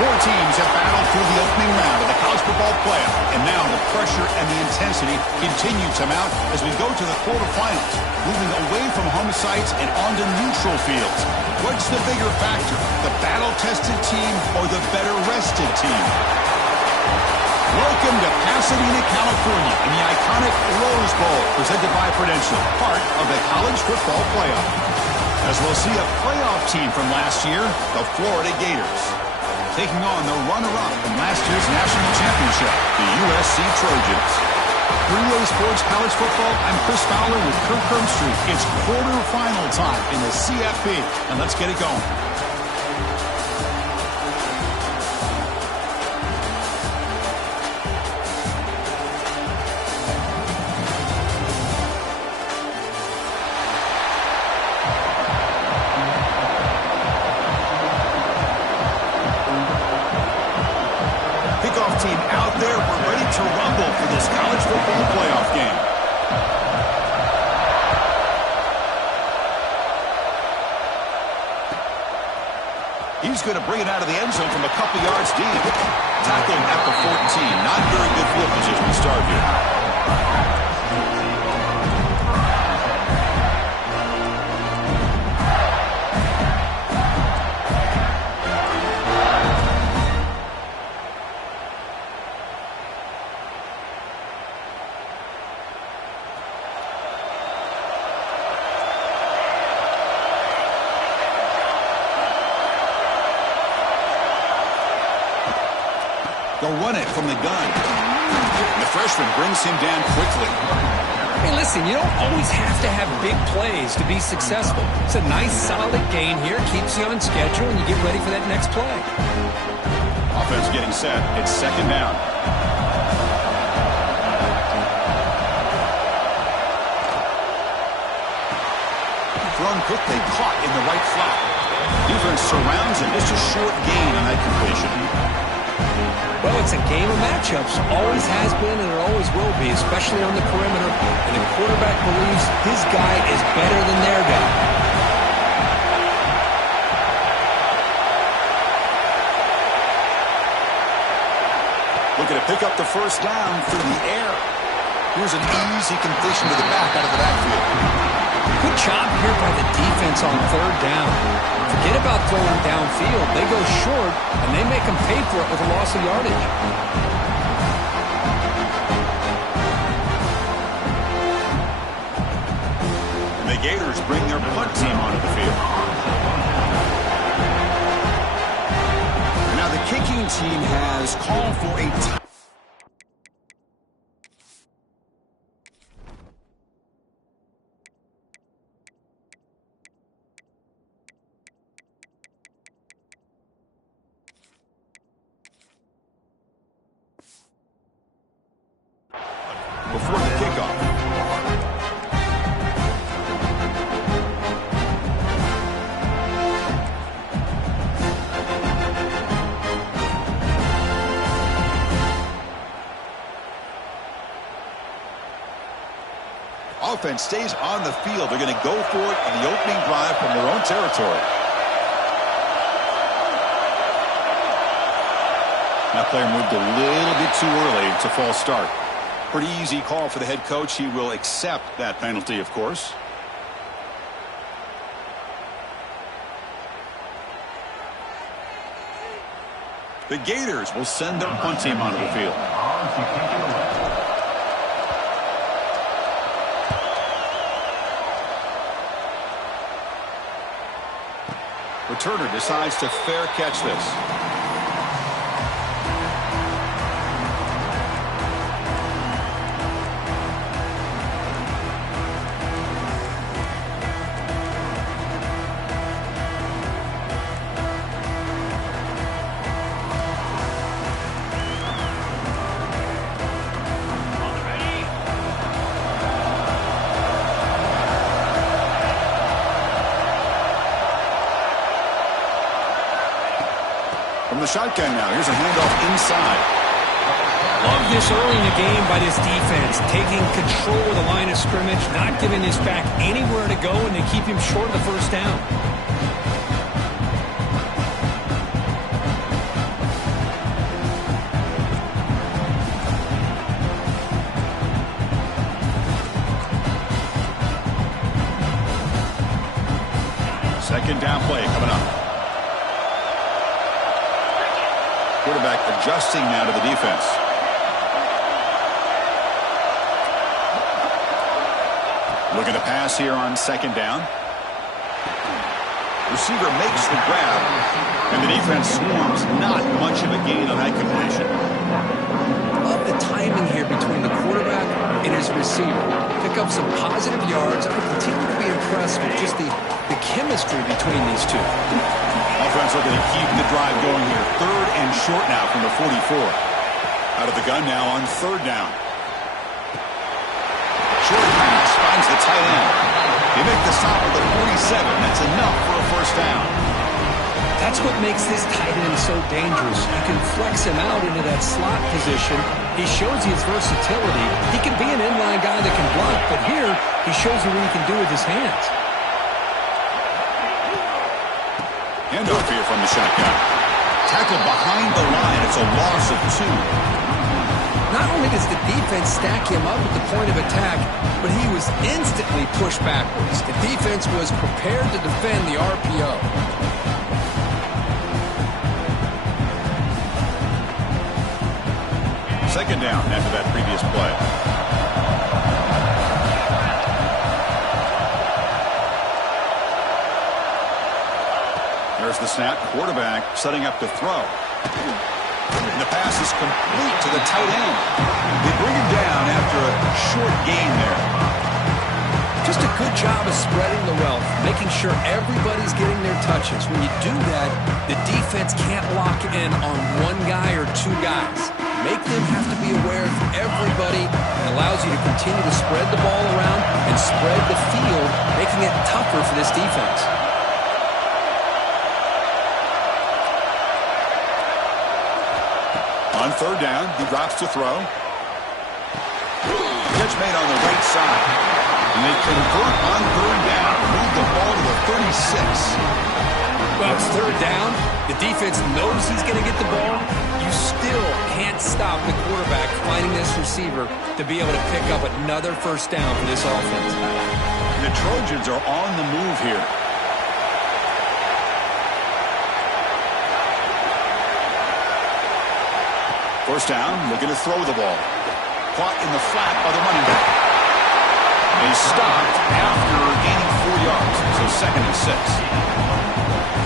Four teams have battled through the opening round of the college football playoff, and now the pressure and the intensity continue to mount as we go to the quarterfinals, moving away from home sites and onto neutral fields. What's the bigger factor, the battle-tested team or the better-rested team? Welcome to Pasadena, California, in the iconic Rose Bowl, presented by Prudential, part of the college football playoff. As we'll see a playoff team from last year, the Florida Gators, taking on the runner-up from last year's national championship, the USC Trojans. 3-Way Sports College Football, I'm Chris Fowler with Kirk Herbstreit. It's quarterfinal time in the CFP, and let's get it going. Team out there, we're ready to rumble for this college football playoff game. He's going to bring it out of the end zone from a couple yards deep. Tackled at the 14. Not very good field position to start here. They'll run it from the gun. The freshman brings him down quickly. Hey, listen, you don't always have to have big plays to be successful. It's a nice, solid gain here. Keeps you on schedule, and you get ready for that next play. Offense getting set. It's second down. Thrown quickly, caught in the right flat. Defense surrounds him. Just a short gain on that completion. Well, it's a game of matchups. Always has been and it always will be, especially on the perimeter. And the quarterback believes his guy is better than their guy. Looking to pick up the first down through the air. Here's an easy completion to the back out of the backfield. Good job here by the defense on third down. Forget about throwing downfield. They go short, and they make them pay for it with a loss of yardage. And the Gators bring their punt team onto the field. And now the kicking team has called for a tie. Before the kickoff. Offense stays on the field. They're going to go for it in the opening drive from their own territory. That player moved a little bit too early. It's a false start. Pretty easy call for the head coach. He will accept that penalty, of course. The Gators will send their punt team onto the field. Returner decides to fair catch this. From the shotgun now, here's a handoff inside. Love this early in the game by this defense, taking control of the line of scrimmage, not giving this back anywhere to go, and they keep him short of the first down. Second down play coming up. Quarterback adjusting now to the defense. Looking to pass here on second down. Receiver makes the grab, and the defense swarms. Not much of a gain on that completion. Love the timing here between the quarterback and his receiver. Pick up some positive yards. I continue to be impressed with just the chemistry between these two. Offense looking to keep the drive going here. Third and short now from the 44. Out of the gun now on third down. Short pass finds the tight end. They make the stop at the 47. That's enough for a first down. That's what makes this tight end so dangerous. You can flex him out into that slot position. He shows his versatility. He can be an inline guy that can block, but here he shows you what he can do with his hands. Handoff here from the shotgun. Tackled behind the line. It's a loss of 2. Not only does the defense stack him up at the point of attack, but he was instantly pushed backwards. The defense was prepared to defend the RPO. Second down after that previous play. There's the snap. Quarterback setting up to throw. And the pass is complete to the tight end. They bring him down after a short gain there. Just a good job of spreading the wealth, making sure everybody's getting their touches. When you do that, the defense can't lock in on one guy or two guys. Make them have to be aware of everybody. It allows you to continue to spread the ball around and spread the field, making it tougher for this defense. On third down, he drops to throw. Catch made on the right side. And they convert on third down. Move the ball to the 36. Well, it's third down. The defense knows he's going to get the ball. You still can't stop the quarterback finding this receiver to be able to pick up another first down for this offense. The Trojans are on the move here. First down, looking to throw the ball. Caught in the flat by the running back. They stopped after gaining 4 yards, so second and 6.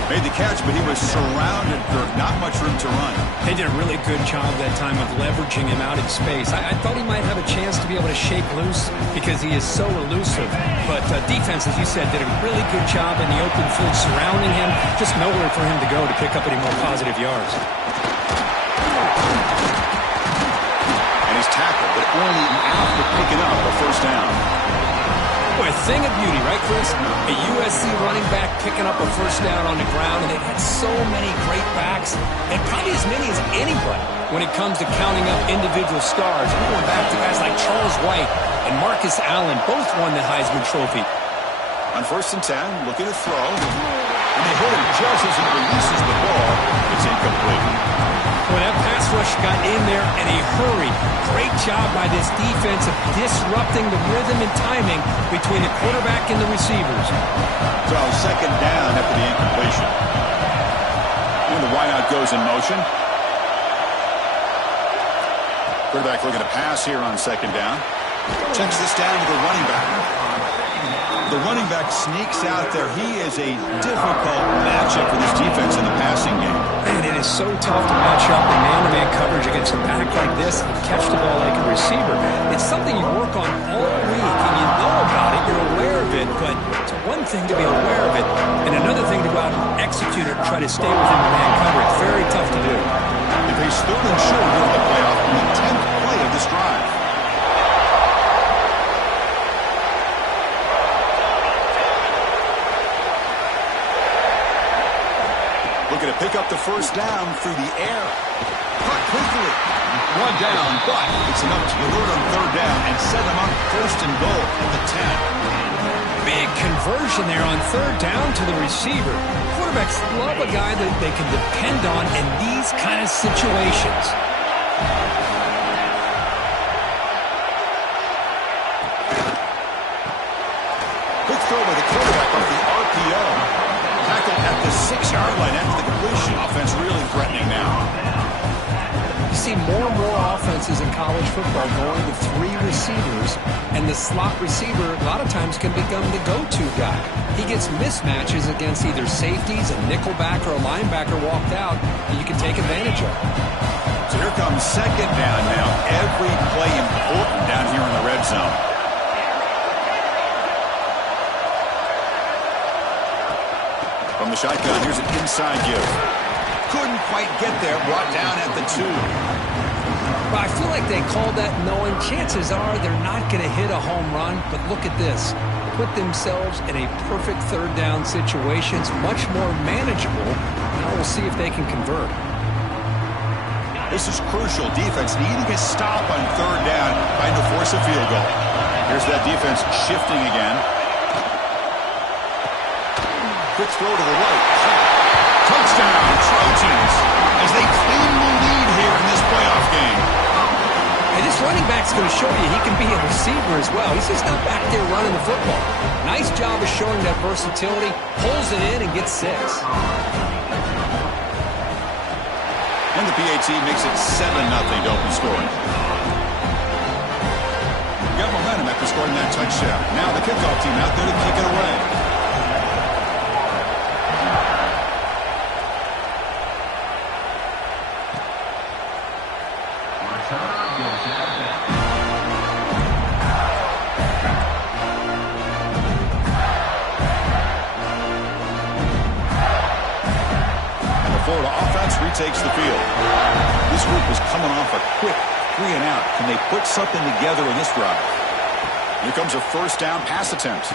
Made the catch, but he was surrounded. Not much room to run. They did a really good job that time of leveraging him out in space. I thought he might have a chance to be able to shake loose because he is so elusive. But defense, as you said, did a really good job in the open field surrounding him. Just nowhere for him to go to pick up any more positive yards. Tackle, but only after picking up a first down. Boy, a thing of beauty, right, Chris? A USC running back picking up a first down on the ground, and they've had so many great backs, and probably as many as anybody when it comes to counting up individual stars. We're going back to guys like Charles White and Marcus Allen, both won the Heisman Trophy. On first and 10, looking to throw, and they hit him just as he releases the ball. It's incomplete. Well, that pass rush got in there in a hurry. Great job by this defense of disrupting the rhythm and timing between the quarterback and the receivers. So second down after the incompletion. And the wideout goes in motion. Quarterback looking to pass here on second down. Checks this down to the running back. The running back sneaks out there. He is a difficult matchup for this defense in the passing game. Man, it is so tough to match up in man-to-man coverage against a back like this and catch the ball like a receiver. It's something you work on all week, and you know about it, you're aware of it, but it's one thing to be aware of it, and another thing to go out and execute it and try to stay within the man coverage. Very tough to do. They face third and short in the playoff in the 10th play of this drive. Looking to pick up the first down through the air. Caught quickly. One down, but it's enough to convert on third down and set them up first and goal at the 10. Big conversion there on third down to the receiver. Quarterbacks love a guy that they can depend on in these kind of situations. Quick throw by the quarterback off the RPO. 6-yard line after the completion. Offense really threatening now. You see more and more offenses in college football going with 3 receivers, and the slot receiver a lot of times can become the go-to guy. He gets mismatches against either safeties, a nickelback, or a linebacker walked out, and you can take advantage of it. So here comes second down now. Every play important down here in the red zone. From the shotgun, here's an inside give. Couldn't quite get there, brought down at the 2. Well, I feel like they called that knowing chances are they're not going to hit a home run, but look at this. Put themselves in a perfect third down situation. It's much more manageable. Now we'll see if they can convert. This is crucial. Defense needing a stop on third down, trying to force a field goal. Here's that defense shifting again. Quick throw to the right. Touchdown, Trojans, as they claim the lead here in this playoff game. And this running back's going to show you he can be a receiver as well. He's just not back there running the football. Nice job of showing that versatility. Pulls it in and gets 6. And the PAT makes it 7-0 to open scoring. Got momentum after scoring that touchdown. Now the kickoff team out there to kick it away. Florida offense retakes the field. This group is coming off a quick 3-and-out. Can they put something together in this drive? Here comes a first down pass attempt.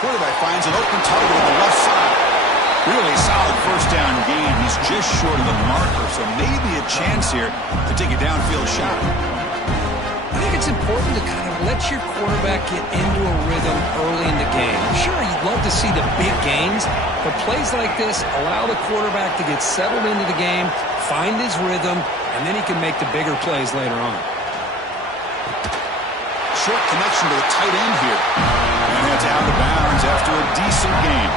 Quarterback finds an open target on the left side. Really solid first down gain. He's just short of the marker, so maybe a chance here to take a downfield shot. I think it's important to kind of let your quarterback get into a rhythm early in the game. Sure, you'd love to see the big gains, but plays like this allow the quarterback to get settled into the game, find his rhythm, and then he can make the bigger plays later on. Short connection to the tight end here. And it's out of bounds after a decent gain.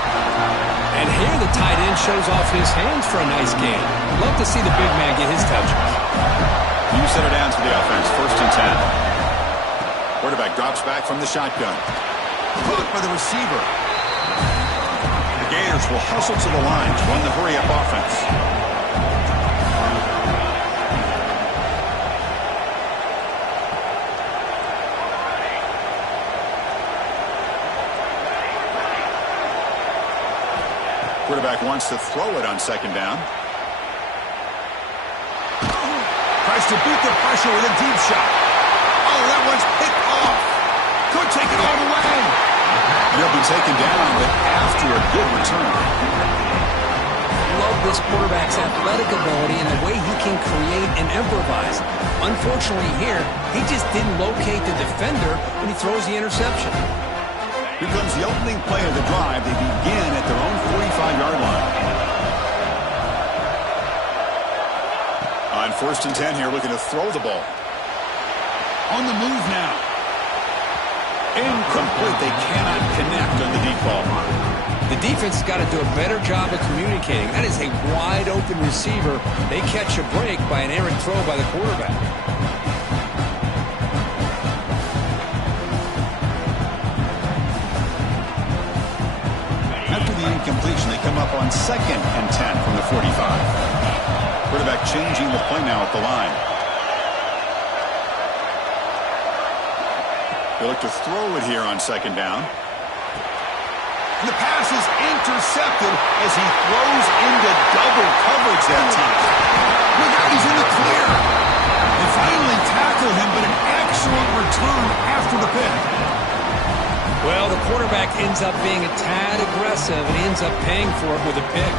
And here the tight end shows off his hands for a nice gain. Love to see the big man get his touches. New center downs for the offense. 1st and 10. Quarterback drops back from the shotgun. Caught by the receiver. The Gators will hustle to the line to run the hurry-up offense. Quarterback wants to throw it on 2nd down. Tries to beat the pressure with a deep shot. Oh, that one's picked off. Could take it all the way. He'll be taken down, but after a good return. Love this quarterback's athletic ability and the way he can create and improvise. Unfortunately here, he just didn't locate the defender when he throws the interception. Here comes the opening play of the drive. They begin at their own 45-yard line. On 1st and 10 here, looking to throw the ball. On the move now. Incomplete. They cannot connect on the deep ball. The defense has got to do a better job of communicating. That is a wide-open receiver. They catch a break by an errant throw by the quarterback. After the incompletion, they come up on 2nd and 10 from the 45. Quarterback changing the play now at the line. They look to throw it here on 2nd down. And the pass is intercepted as he throws into double coverage that time. Look out, he's in the clear. They finally tackle him, but an excellent return after the pick. Well, the quarterback ends up being a tad aggressive, and he ends up paying for it with a pick.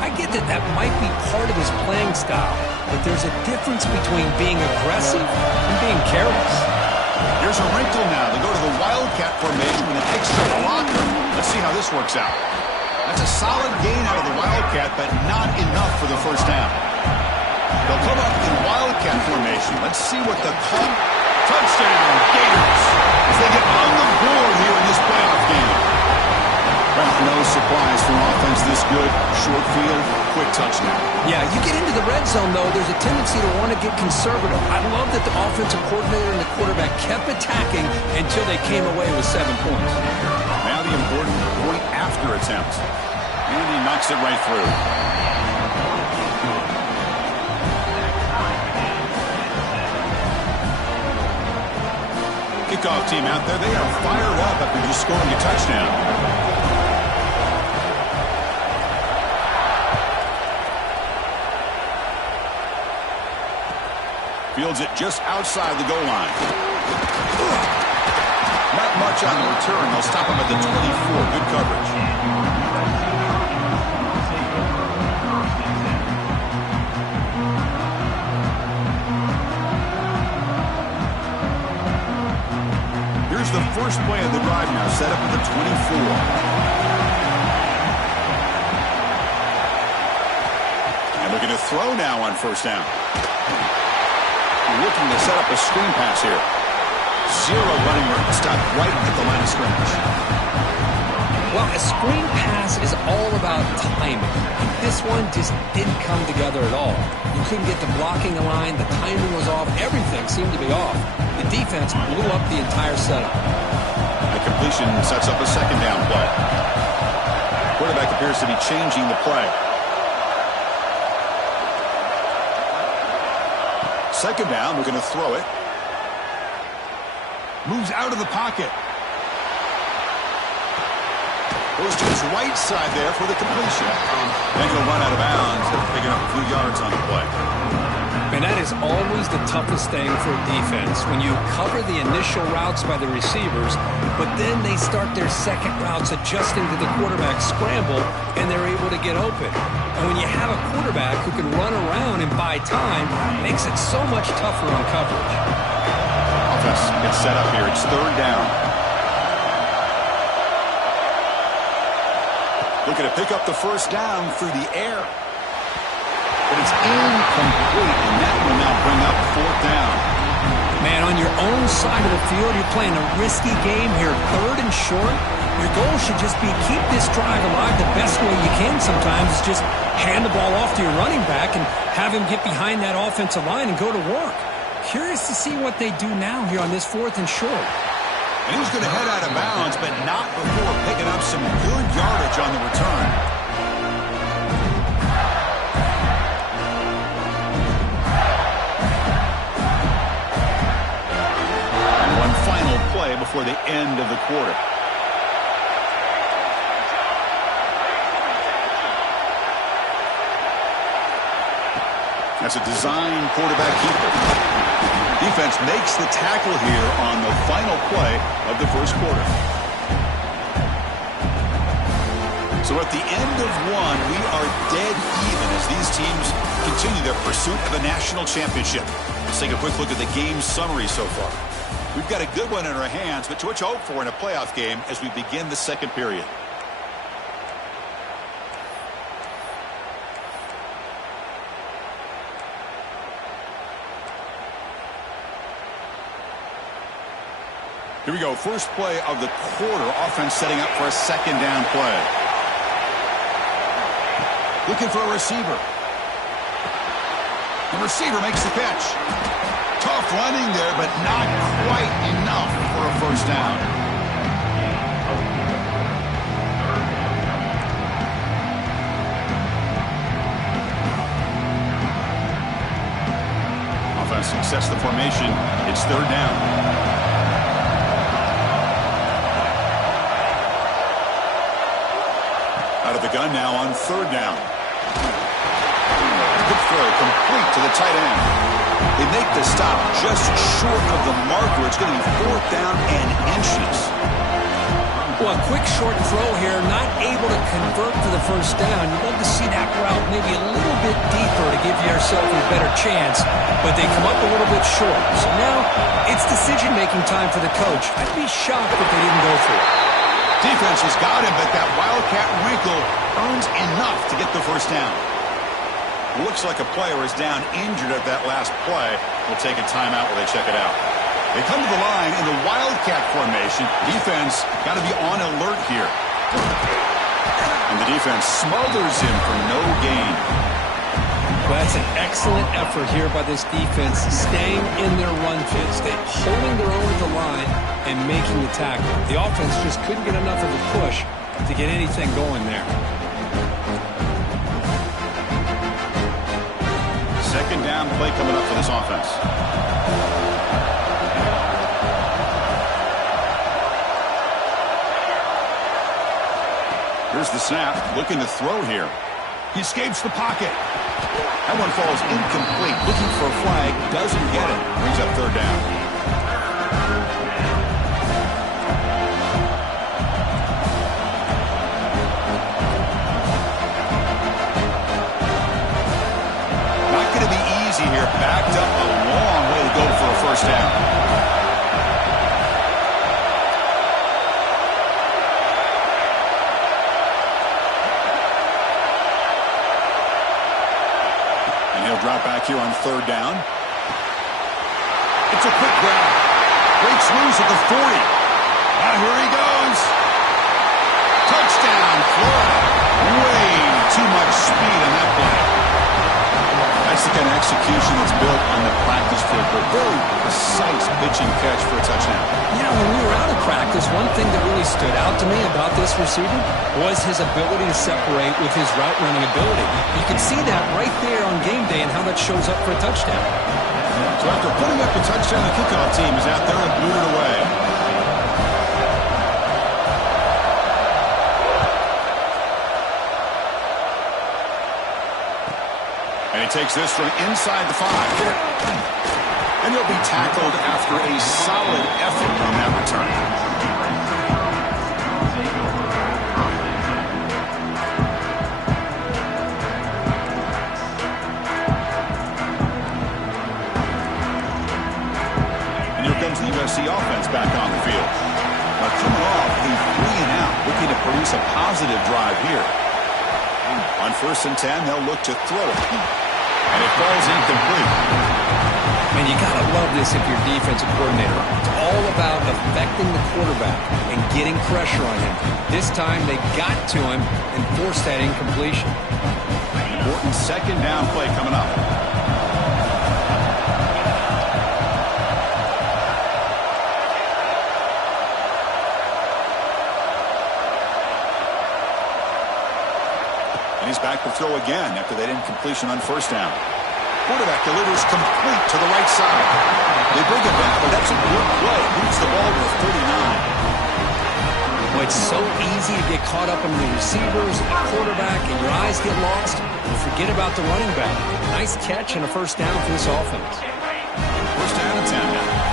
I get that that might be part of his playing style, but there's a difference between being aggressive and being careless. Here's a wrinkle now. They go to the Wildcat formation with an extra blocker. Let's see how this works out. That's a solid gain out of the Wildcat, but not enough for the first down. They'll come up in Wildcat formation. Let's see what the call. Touchdown, Gators, as they get on the board here in this playoff game. Well, no surprise from offense this good, short field, quick touchdown. Yeah, you get into the red zone, though, there's a tendency to want to get conservative. I love that the offensive coordinator and the quarterback kept attacking until they came away with 7 points. Now the important point after attempt. And he knocks it right through. Kickoff team out there, they are fired up after just scoring a touchdown. Fields it just outside the goal line. Not much on the return. They'll stop him at the 24. Good coverage. Here's the first play of the drive now, set up at the 24. And looking to throw now on first down. Looking to set up a screen pass here. Zero running room. Stopped right at the line of scrimmage. Well, a screen pass is all about timing. This one just didn't come together at all. You couldn't get the blocking line. The timing was off. Everything seemed to be off. The defense blew up the entire setup. The completion sets up a second down play. Quarterback appears to be changing the play. Second down, we're going to throw it. Moves out of the pocket. Goes to his right side there for the completion. Then he'll run out of bounds, picking up a few yards on the play. And that is always the toughest thing for a defense, when you cover the initial routes by the receivers, but then they start their second routes adjusting to the quarterback scramble, and they're able to get open. And when you have a quarterback who can run around and buy time, it makes it so much tougher on coverage. Offense gets set up here. It's third down. Looking to pick up the first down through the air. But it's incomplete, and that will now bring up fourth down. Man, on your own side of the field, you're playing a risky game here. Third and short. Your goal should just be keep this drive alive the best way you can sometimes. Is just hand the ball off to your running back and have him get behind that offensive line and go to work. Curious to see what they do now here on this fourth and short. And he's going to head out of bounds, but not before picking up some good yardage on the return. And one final play before the end of the quarter. That's a design quarterback keeper. Defense makes the tackle here on the final play of the first quarter. So at the end of one, we are dead even as these teams continue their pursuit of a national championship. Let's take a quick look at the game summary so far. We've got a good one in our hands, but to what you hope for in a playoff game as we begin the second period. Here we go. First play of the quarter. Offense setting up for a second down play. Looking for a receiver. The receiver makes the catch. Tough running there, but not quite enough for a first down. Offense sets the formation. It's third down. Out of the gun now on third down. Good throw, complete to the tight end. They make the stop just short of the marker. It's going to be fourth down and inches. Well, a quick short throw here, not able to convert for the first down. You'd love to see that route maybe a little bit deeper to give yourself a better chance, but they come up a little bit short. So now it's decision-making time for the coach. I'd be shocked if they didn't go for it. Defense has got him, but that Wildcat wrinkle earns enough to get the first down. Looks like a player is down injured at that last play. We'll take a timeout while they check it out. They come to the line in the Wildcat formation. Defense got to be on alert here. And the defense smothers him for no gain. Well, that's an excellent effort here by this defense, staying in their run fits, holding their own at the line and making the tackle. The offense just couldn't get enough of a push to get anything going there. Second down play coming up for this offense. Here's the snap, looking to throw here. He escapes the pocket. That one falls incomplete. Looking for a flag, doesn't get it. Brings up third down. Not going to be easy here. Backed up a long way to go for a first down. Drop back here on third down. It's a quick grab. Breaks loose at the 40. Now here he goes. Touchdown, Florida. Way too much speed on that play. That's the kind of execution that's built on the practice field, but very precise pitching catch for a touchdown. Yeah, when we were out of practice, one thing that really stood out to me about this receiver was his ability to separate with his route running ability. You can see that right there on game day and how that shows up for a touchdown. So after putting up a touchdown, the kickoff team is out there and blew it away. And he takes this from inside the 5. And he'll be tackled after a solid effort on that return. And here comes the USC offense back on the field. Now coming off a 3-and-out, looking to produce a positive drive here. On 1st and 10, they'll look to throw it. And it falls incomplete. Man, you got to love this if you're defensive coordinator. It's all about affecting the quarterback and getting pressure on him. This time they got to him and forced that incompletion. Important second down play coming up. And he's back to throw again after that incompletion on 1st down. Quarterback delivers complete to the right side. They bring it back, but that's a good play. Moves the ball to the 39. Well, it's so easy to get caught up in the receivers, the quarterback, and your eyes get lost. You forget about the running back. Nice catch and a first down for this offense. First down and 10 now.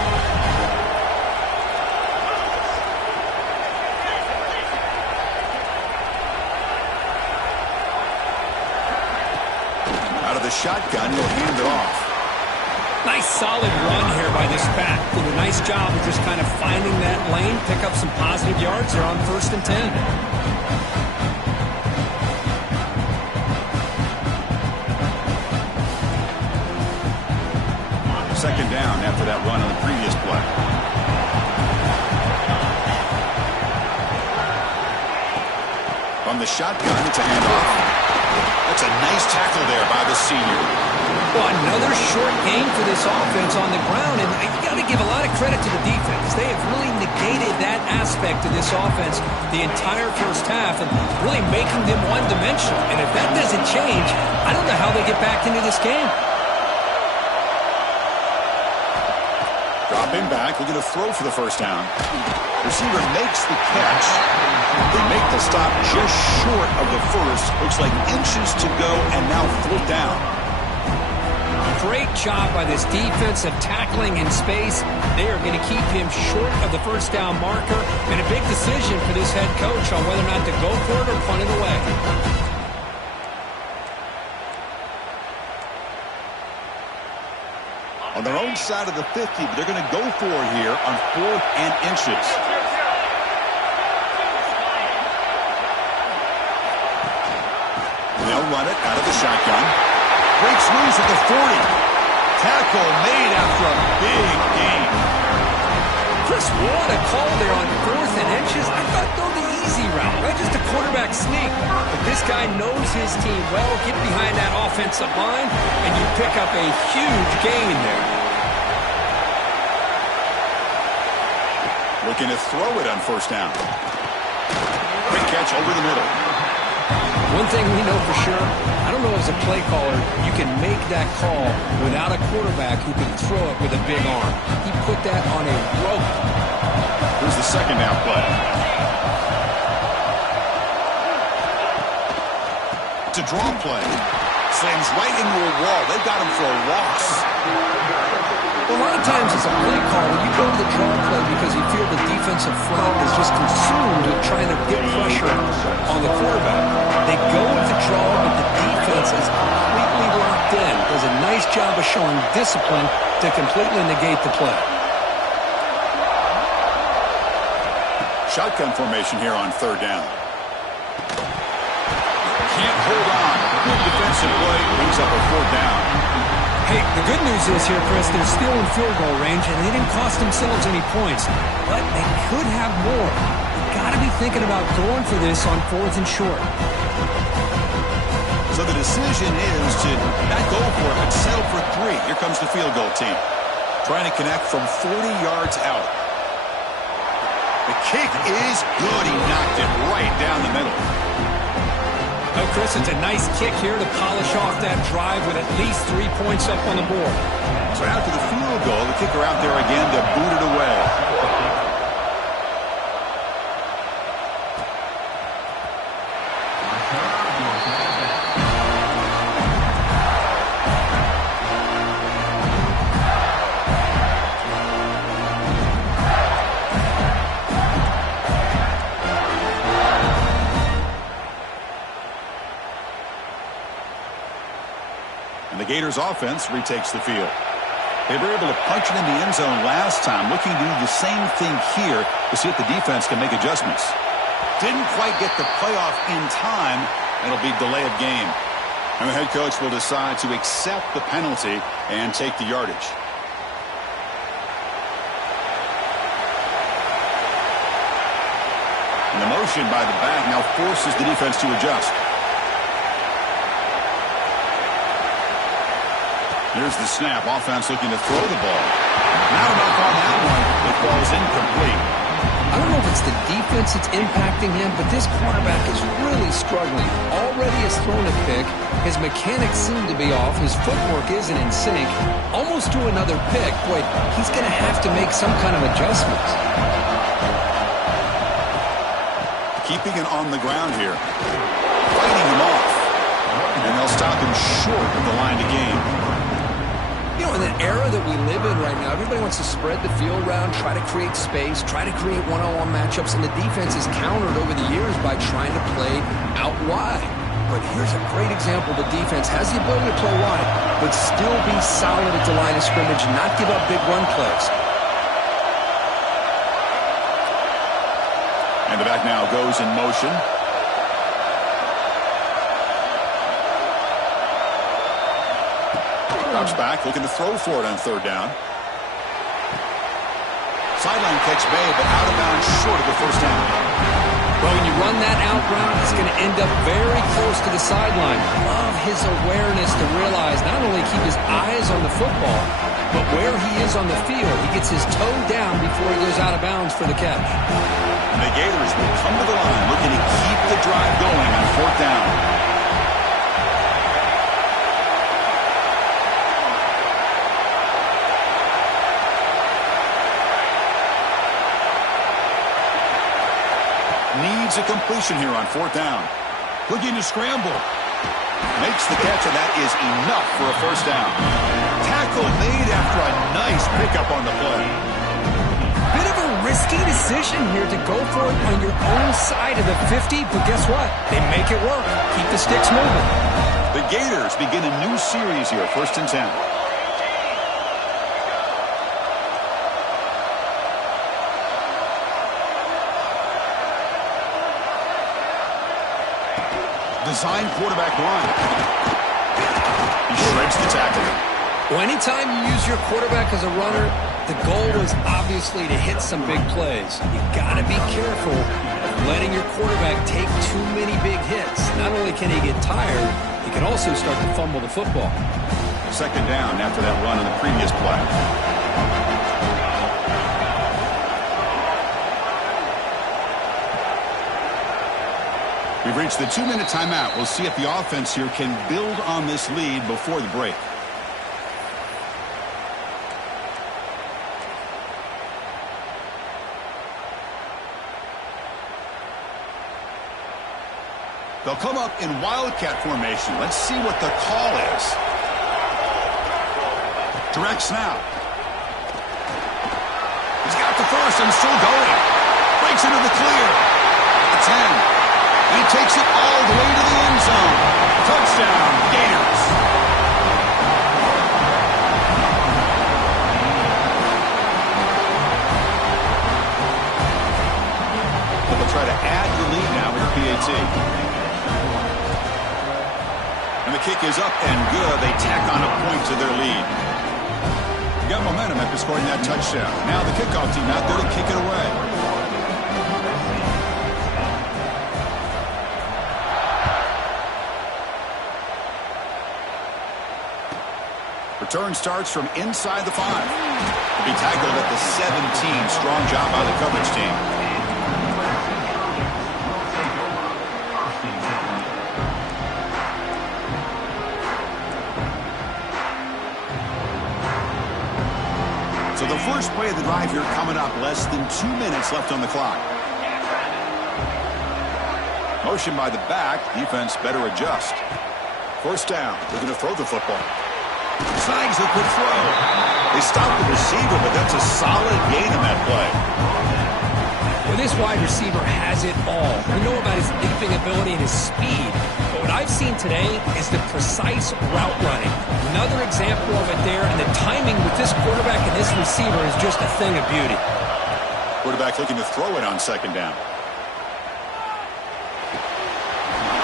Shotgun, he'll hand it off. Nice solid run here by this back. Did a nice job of just kind of finding that lane, pick up some positive yards there on 1st and 10. Second down after that run on the previous play. From the shotgun, it's a handoff. That's a nice tackle there by the senior. Well, another short game for this offense on the ground, and you got to give a lot of credit to the defense. They have really negated that aspect of this offense the entire first half and really making them one-dimensional. And if that doesn't change, I don't know how they get back into this game. Drop him back, looking to throw for the first down. Receiver makes the catch. They make the stop just short of the first. Looks like inches to go, and now 4th down. Great job by this defense of tackling in space. They are going to keep him short of the first down marker. And a big decision for this head coach on whether or not to go for it or punt it away. On their own side of the 50, but they're going to go for it here on 4th and inches. They'll run it out of the shotgun. Breaks loose at the 40. Tackle made after a big gain. Chris, what a call there on 4th and inches. I thought go the easy route, right? Just a quarterback that sneak. But this guy knows his team well. Get behind that offensive line, and you pick up a huge gain there. Looking to throw it on first down. Quick catch over the middle. One thing we know for sure, I don't know as a play caller, you can make that call without a quarterback who can throw it with a big arm. He put that on a rope. Here's the second down play. It's a draw play. Slams right into a wall. They've got him for a loss. A lot of times as a play caller, you go to the draw play because you feel the defensive front is just consumed with trying to get pressure on the quarterback. They go with the draw, but the defense is completely locked in. Does a nice job of showing discipline to completely negate the play. Shotgun formation here on third down. Can't hold on. Good defensive play brings up a fourth down. Hey, the good news is here, Chris, they're still in field goal range, and they didn't cost themselves any points. But they could have more. You've got to be thinking about going for this on fourth and short. So the decision is to not go for it, but settle for 3. Here comes the field goal team. Trying to connect from 40 yards out. The kick is good. He knocked it right down the middle. Oh, Chris, it's a nice kick here to polish off that drive with at least 3 points up on the board. So after the field goal, the kicker out there again to boot it away. The Gators offense retakes the field. They were able to punch it in the end zone last time, looking to do the same thing here to see if the defense can make adjustments. Didn't quite get the playoff in time. It'll be delay of game. And the head coach will decide to accept the penalty and take the yardage. And the motion by the back now forces the defense to adjust. Here's the snap. Offense looking to throw the ball. Not enough on that one. It falls incomplete. I don't know if it's the defense that's impacting him, but this quarterback is really struggling. Already has thrown a pick. His mechanics seem to be off. His footwork isn't in sync. Almost to another pick. Boy, he's going to have to make some kind of adjustments. Keeping it on the ground here. Fighting him off. And they'll stop him short of the line to gain. You know, in the era that we live in right now, everybody wants to spread the field around, try to create space, try to create one-on-one matchups, and the defense is countered over the years by trying to play out wide. But here's a great example. The defense has the ability to play wide, but still be solid at the line of scrimmage, not give up big run plays. And the back now goes in motion. Drops back, looking to throw for it on third down. Sideline catch made, but out of bounds short of the first down. Well, when you run that out route, it's going to end up very close to the sideline. Love his awareness to realize not only keep his eyes on the football, but where he is on the field. He gets his toe down before he goes out of bounds for the catch. And the Gators will come to the line looking to keep the drive going on fourth down. Needs a completion here on fourth down. Looking to scramble. Makes the catch, and that is enough for a first down. Tackle made after a nice pickup on the play. Bit of a risky decision here to go for it on your own side of the 50, but guess what? They make it work. Keep the sticks moving. The Gators begin a new series here, 1st and 10. Design quarterback run. He shreds the tackle. Well, anytime you use your quarterback as a runner, the goal is obviously to hit some big plays. You got to be careful of letting your quarterback take too many big hits. Not only can he get tired, he can also start to fumble the football. Second down after that run on the previous play. We've reached the 2-minute timeout. We'll see if the offense here can build on this lead before the break. They'll come up in wildcat formation. Let's see what the call is. Direct snap. He's got the first and still going. Breaks into the clear. The 10. And he takes it all the way to the end zone. Touchdown, Gators. They'll try to add the lead now with the PAT. And the kick is up and good. They tack on a point to their lead. They got momentum after scoring that touchdown. Now the kickoff team out there to kick it away. Return starts from inside the 5. To be tackled at the 17. Strong job by the coverage team. So the first play of the drive here coming up. Less than 2 minutes left on the clock. Motion by the back. Defense better adjust. First down. They're going to throw the football. Snags the quick throw. They stop the receiver, but that's a solid gain on that play. Well, this wide receiver has it all. We know about his leaping ability and his speed. But what I've seen today is the precise route running. Another example of it there, and the timing with this quarterback and this receiver is just a thing of beauty. Quarterback looking to throw it on second down.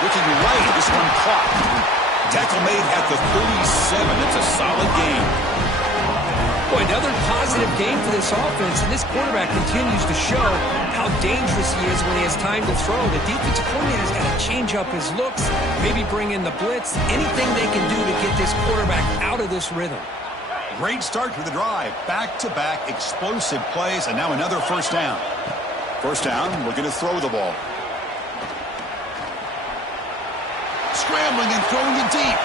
Looking right, this one caught. Tackle made at the 37. It's a solid gain. Boy, another positive game for this offense, and this quarterback continues to show how dangerous he is when he has time to throw. The defensive coordinator's got to change up his looks, maybe bring in the blitz, anything they can do to get this quarterback out of this rhythm. Great start to the drive. Back-to-back explosive plays, and now another first down. First down, we're going to throw the ball. Scrambling and throwing it deep.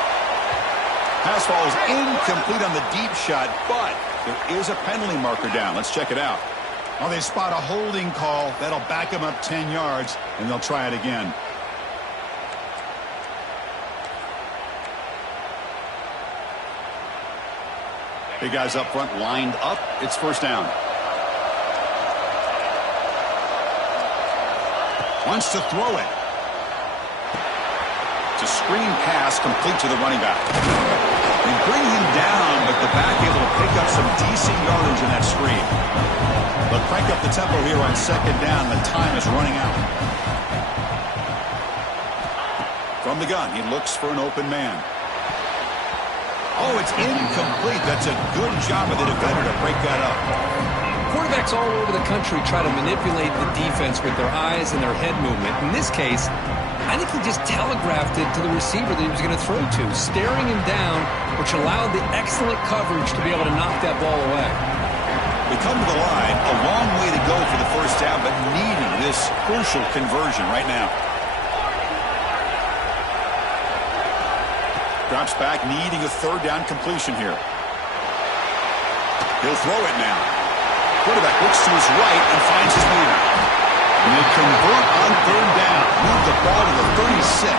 Pass falls incomplete on the deep shot, but there is a penalty marker down. Let's check it out. Well, they spot a holding call. That'll back them up 10 yards, and they'll try it again. Big guys up front lined up. It's first down. Wants to throw it. A screen pass complete to the running back. They bring him down, but the back able to pick up some decent yardage in that screen. But crank up the tempo here on second down. The time is running out. From the gun, he looks for an open man. Oh, it's incomplete. That's a good job of the defender to break that up. Quarterbacks all over the country try to manipulate the defense with their eyes and their head movement. In this case, I think he just telegraphed it to the receiver that he was going to throw to, staring him down, which allowed the excellent coverage to be able to knock that ball away. We come to the line, a long way to go for the first down, but needing this crucial conversion right now. Drops back, needing a third down completion here. He'll throw it now. Quarterback looks to his right and finds his man. And they convert on third down. Move the ball to the 36.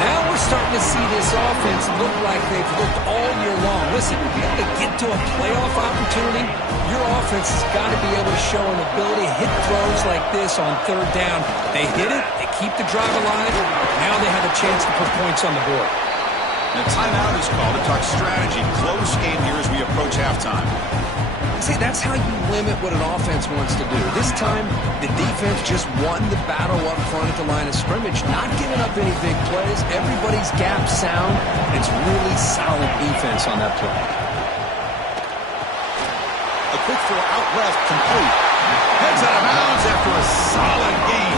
Now we're starting to see this offense look like they've looked all year long. Listen, to be able to get to a playoff opportunity, your offense has got to be able to show an ability to hit throws like this on third down. They hit it, they keep the drive alive. Now they have a chance to put points on the board. And a timeout is called to talk strategy. Close game here as we approach halftime. See, that's how you limit what an offense wants to do. This time, the defense just won the battle up front at the line of scrimmage, not giving up any big plays. Everybody's gap sound. It's really solid defense on that play. A quick throw out left, complete. Heads out of bounds after a solid gain.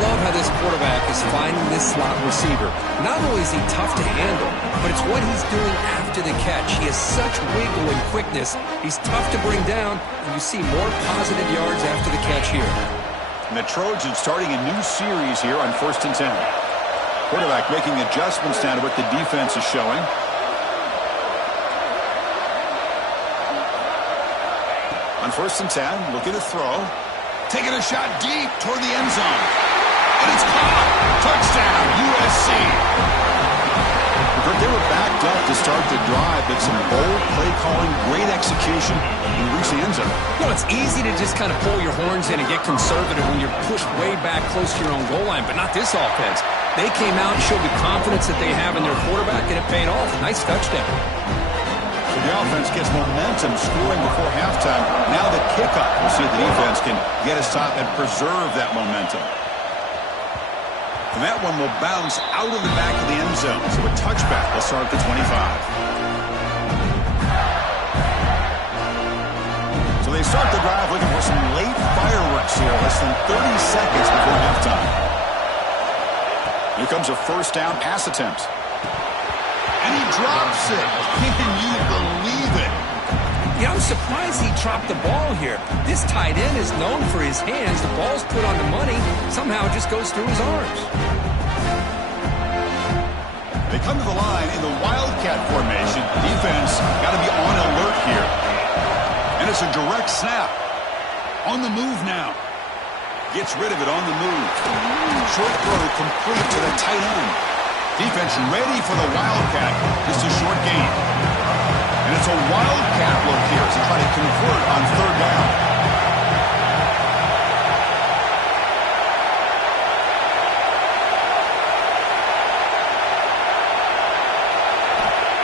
love how this quarterback is finding this slot receiver. Not only is he tough to handle, but it's what he's doing after the catch. He has such wiggle and quickness. He's tough to bring down, and you see more positive yards after the catch here. And the Trojans starting a new series here on 1st and 10. Quarterback making adjustments now to what the defense is showing. On 1st and 10, looking to throw. Taking a shot deep toward the end zone. And it's caught. Touchdown, USC. They were backed up to start the drive, but some bold play calling, great execution, and reach the end zone. You know, it's easy to just kind of pull your horns in and get conservative when you're pushed way back close to your own goal line, but not this offense. They came out and showed the confidence that they have in their quarterback, and it paid off. Nice touchdown. So the offense gets momentum scoring before halftime. Now the kickoff. We'll see if the defense can get a stop and preserve that momentum. And that one will bounce out of the back of the end zone. So a touchback will start at the 25. So they start the drive looking for some late fireworks here. Less than 30 seconds before halftime. Here comes a first down pass attempt. And he drops it. Can you believe it? Yeah, I'm surprised he dropped the ball here. This tight end is known for his hands. The ball's put on the money. Somehow it just goes through his arms. They come to the line in the Wildcat formation. Defense got to be on alert here. And it's a direct snap. On the move now. Gets rid of it on the move. Short throw complete to the tight end. Defense ready for the Wildcat. Just a short gain. And it's a Wildcat look here as they try to convert on 3rd down.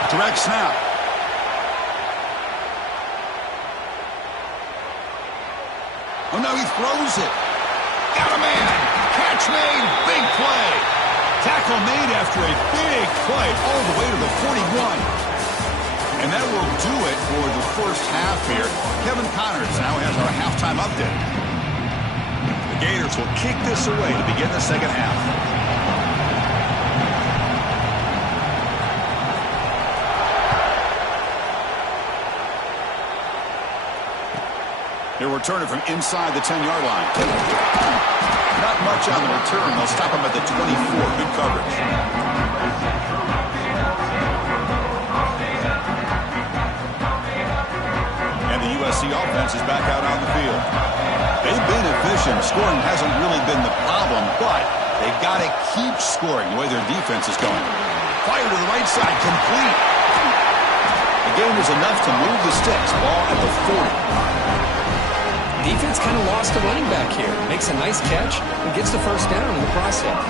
Direct snap. Oh, no, he throws it. Got a man. Catch made. Big play. Tackle made after a big play all the way to the 41. And that will do it for the first half here. Kevin Connors now has our halftime update. The Gators will kick this away to begin the second half. They'll return it from inside the 10-yard line. Not much on the return. They'll stop him at the 24. Good coverage. And the USC offense is back out on the field. They've been efficient. Scoring hasn't really been the problem, but they've got to keep scoring the way their defense is going. Fire to the right side, complete. The game was enough to move the sticks. Ball at the 40. Defense kind of lost a running back here. Makes a nice catch and gets the first down in the process.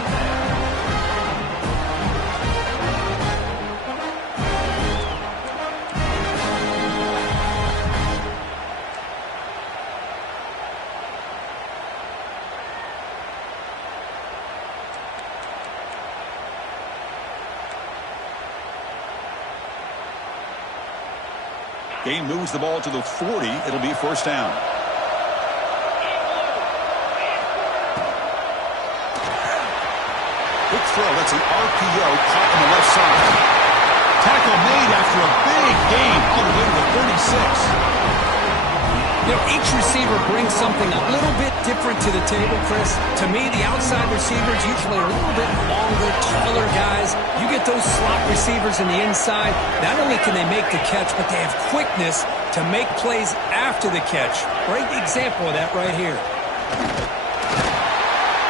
Game moves the ball to the 40. It'll be first down. Quick throw. That's an RPO caught on the left side. Tackle made after a big gain all the way to the 36. You know, each receiver brings something a little bit different to the table, Chris. To me, the outside receivers usually are a little bit longer, taller guys. You get those slot receivers in the inside. Not only can they make the catch, but they have quickness to make plays after the catch. Great example of that right here.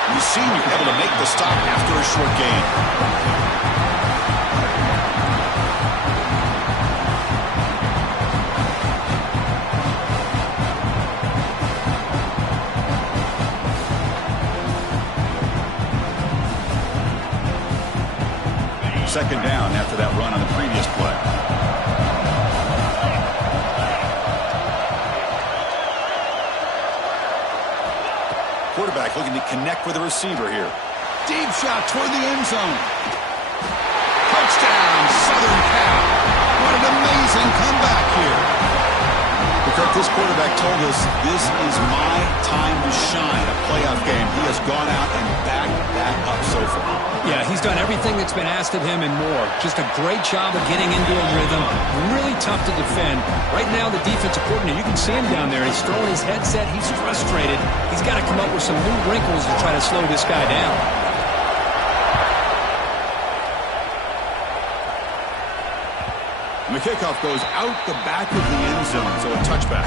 The senior able to make the stop after a short gain. Second down after that run on the previous play. Quarterback looking to connect with the receiver here. Deep shot toward the end zone. Touchdown, Southern Cal. What an amazing comeback here. Because this quarterback told us this is my time to shine. A playoff game. He has gone out and back Yeah, he's done everything that's been asked of him and more. Just a great job of getting into a rhythm. Really tough to defend. Right now, the defensive coordinator, you can see him down there. He's throwing his headset. He's frustrated. He's got to come up with some new wrinkles to try to slow this guy down. And the kickoff goes out the back of the end zone, so a touchback.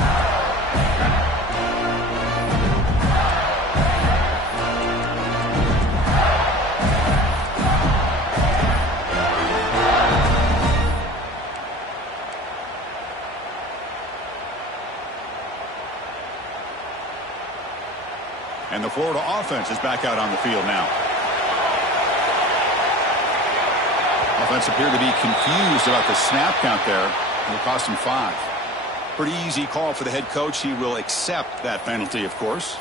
And the Florida offense is back out on the field now. Offense appeared to be confused about the snap count there. It'll cost him 5. Pretty easy call for the head coach. He will accept that penalty, of course.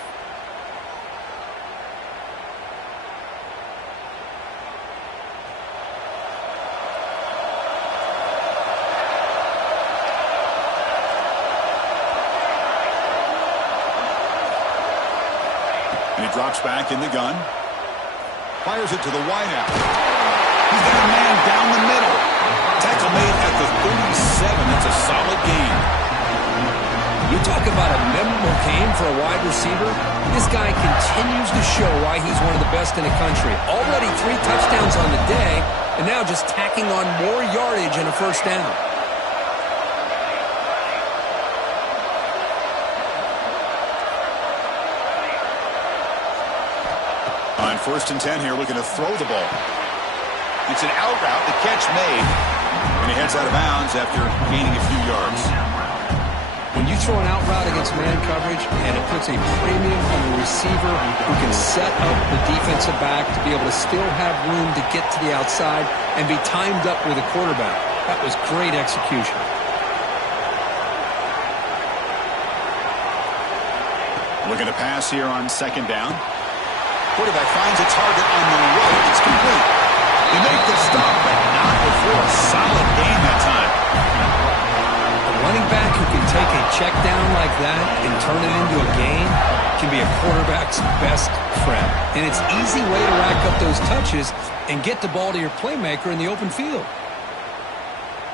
And he drops back in the gun. Fires it to the wideout. He's got a man down the middle. Tackle made at the 37. That's a solid gain. You talk about a memorable game for a wide receiver. This guy continues to show why he's one of the best in the country. Already 3 touchdowns on the day, and now just tacking on more yardage and a first down. On 1st and 10 here, looking to throw the ball. It's an out route, the catch made, and he heads out of bounds after gaining a few yards. When you throw an out route against man coverage, and it puts a premium on the receiver who can set up the defensive back to be able to still have room to get to the outside and be timed up with a quarterback. That was great execution. Looking to pass here on 2nd down. Quarterback finds a target on the right. It's complete. They make the stop, but not before a solid gain that time. A running back who can take a check down like that and turn it into a gain can be a quarterback's best friend. And it's an easy way to rack up those touches and get the ball to your playmaker in the open field.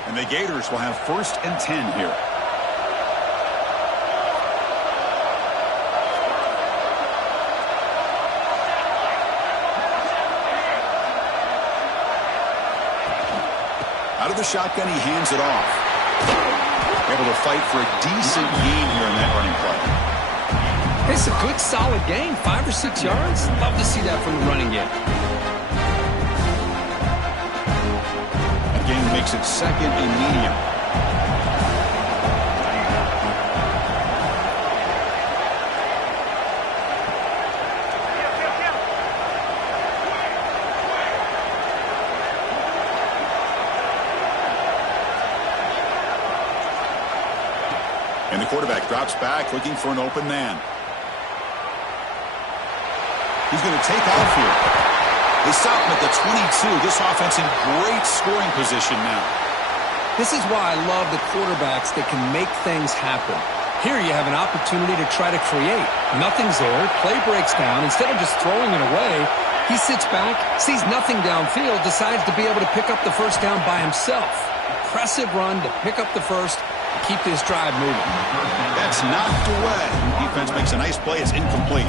And the Gators will have 1st and 10 here. Out of the shotgun, he hands it off. Able to fight for a decent gain here in that running play. It's a good, solid gain. 5 or 6 yards. Love to see that from the running game. That gain makes it 2nd and medium. And the quarterback drops back, looking for an open man. He's going to take off here. They stop him at the 22. This offense in great scoring position now. This is why I love the quarterbacks that can make things happen. Here you have an opportunity to try to create. Nothing's there. Play breaks down. Instead of just throwing it away, he sits back, sees nothing downfield, decides to be able to pick up the first down by himself. Impressive run to pick up the first. Keep this drive moving. That's knocked away. Defense makes a nice play. It's incomplete.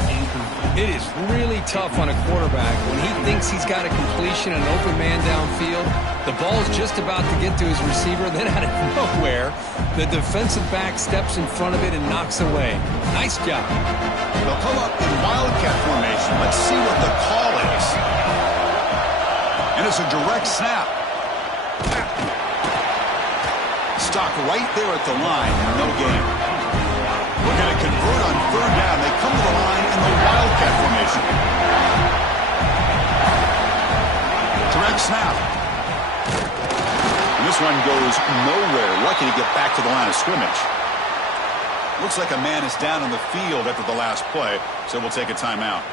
It is really tough on a quarterback when he thinks he's got a completion and an open man downfield. The ball's just about to get to his receiver. Then out of nowhere, the defensive back steps in front of it and knocks away. Nice job. They'll come up in wildcat formation. Let's see what the call is. And it's a direct snap. Stock right there at the line, no gain. We're going to convert on 3rd down. They come to the line in the wildcat formation. Direct snap. And this one goes nowhere. Lucky to get back to the line of scrimmage. Looks like a man is down on the field after the last play, so we'll take a timeout.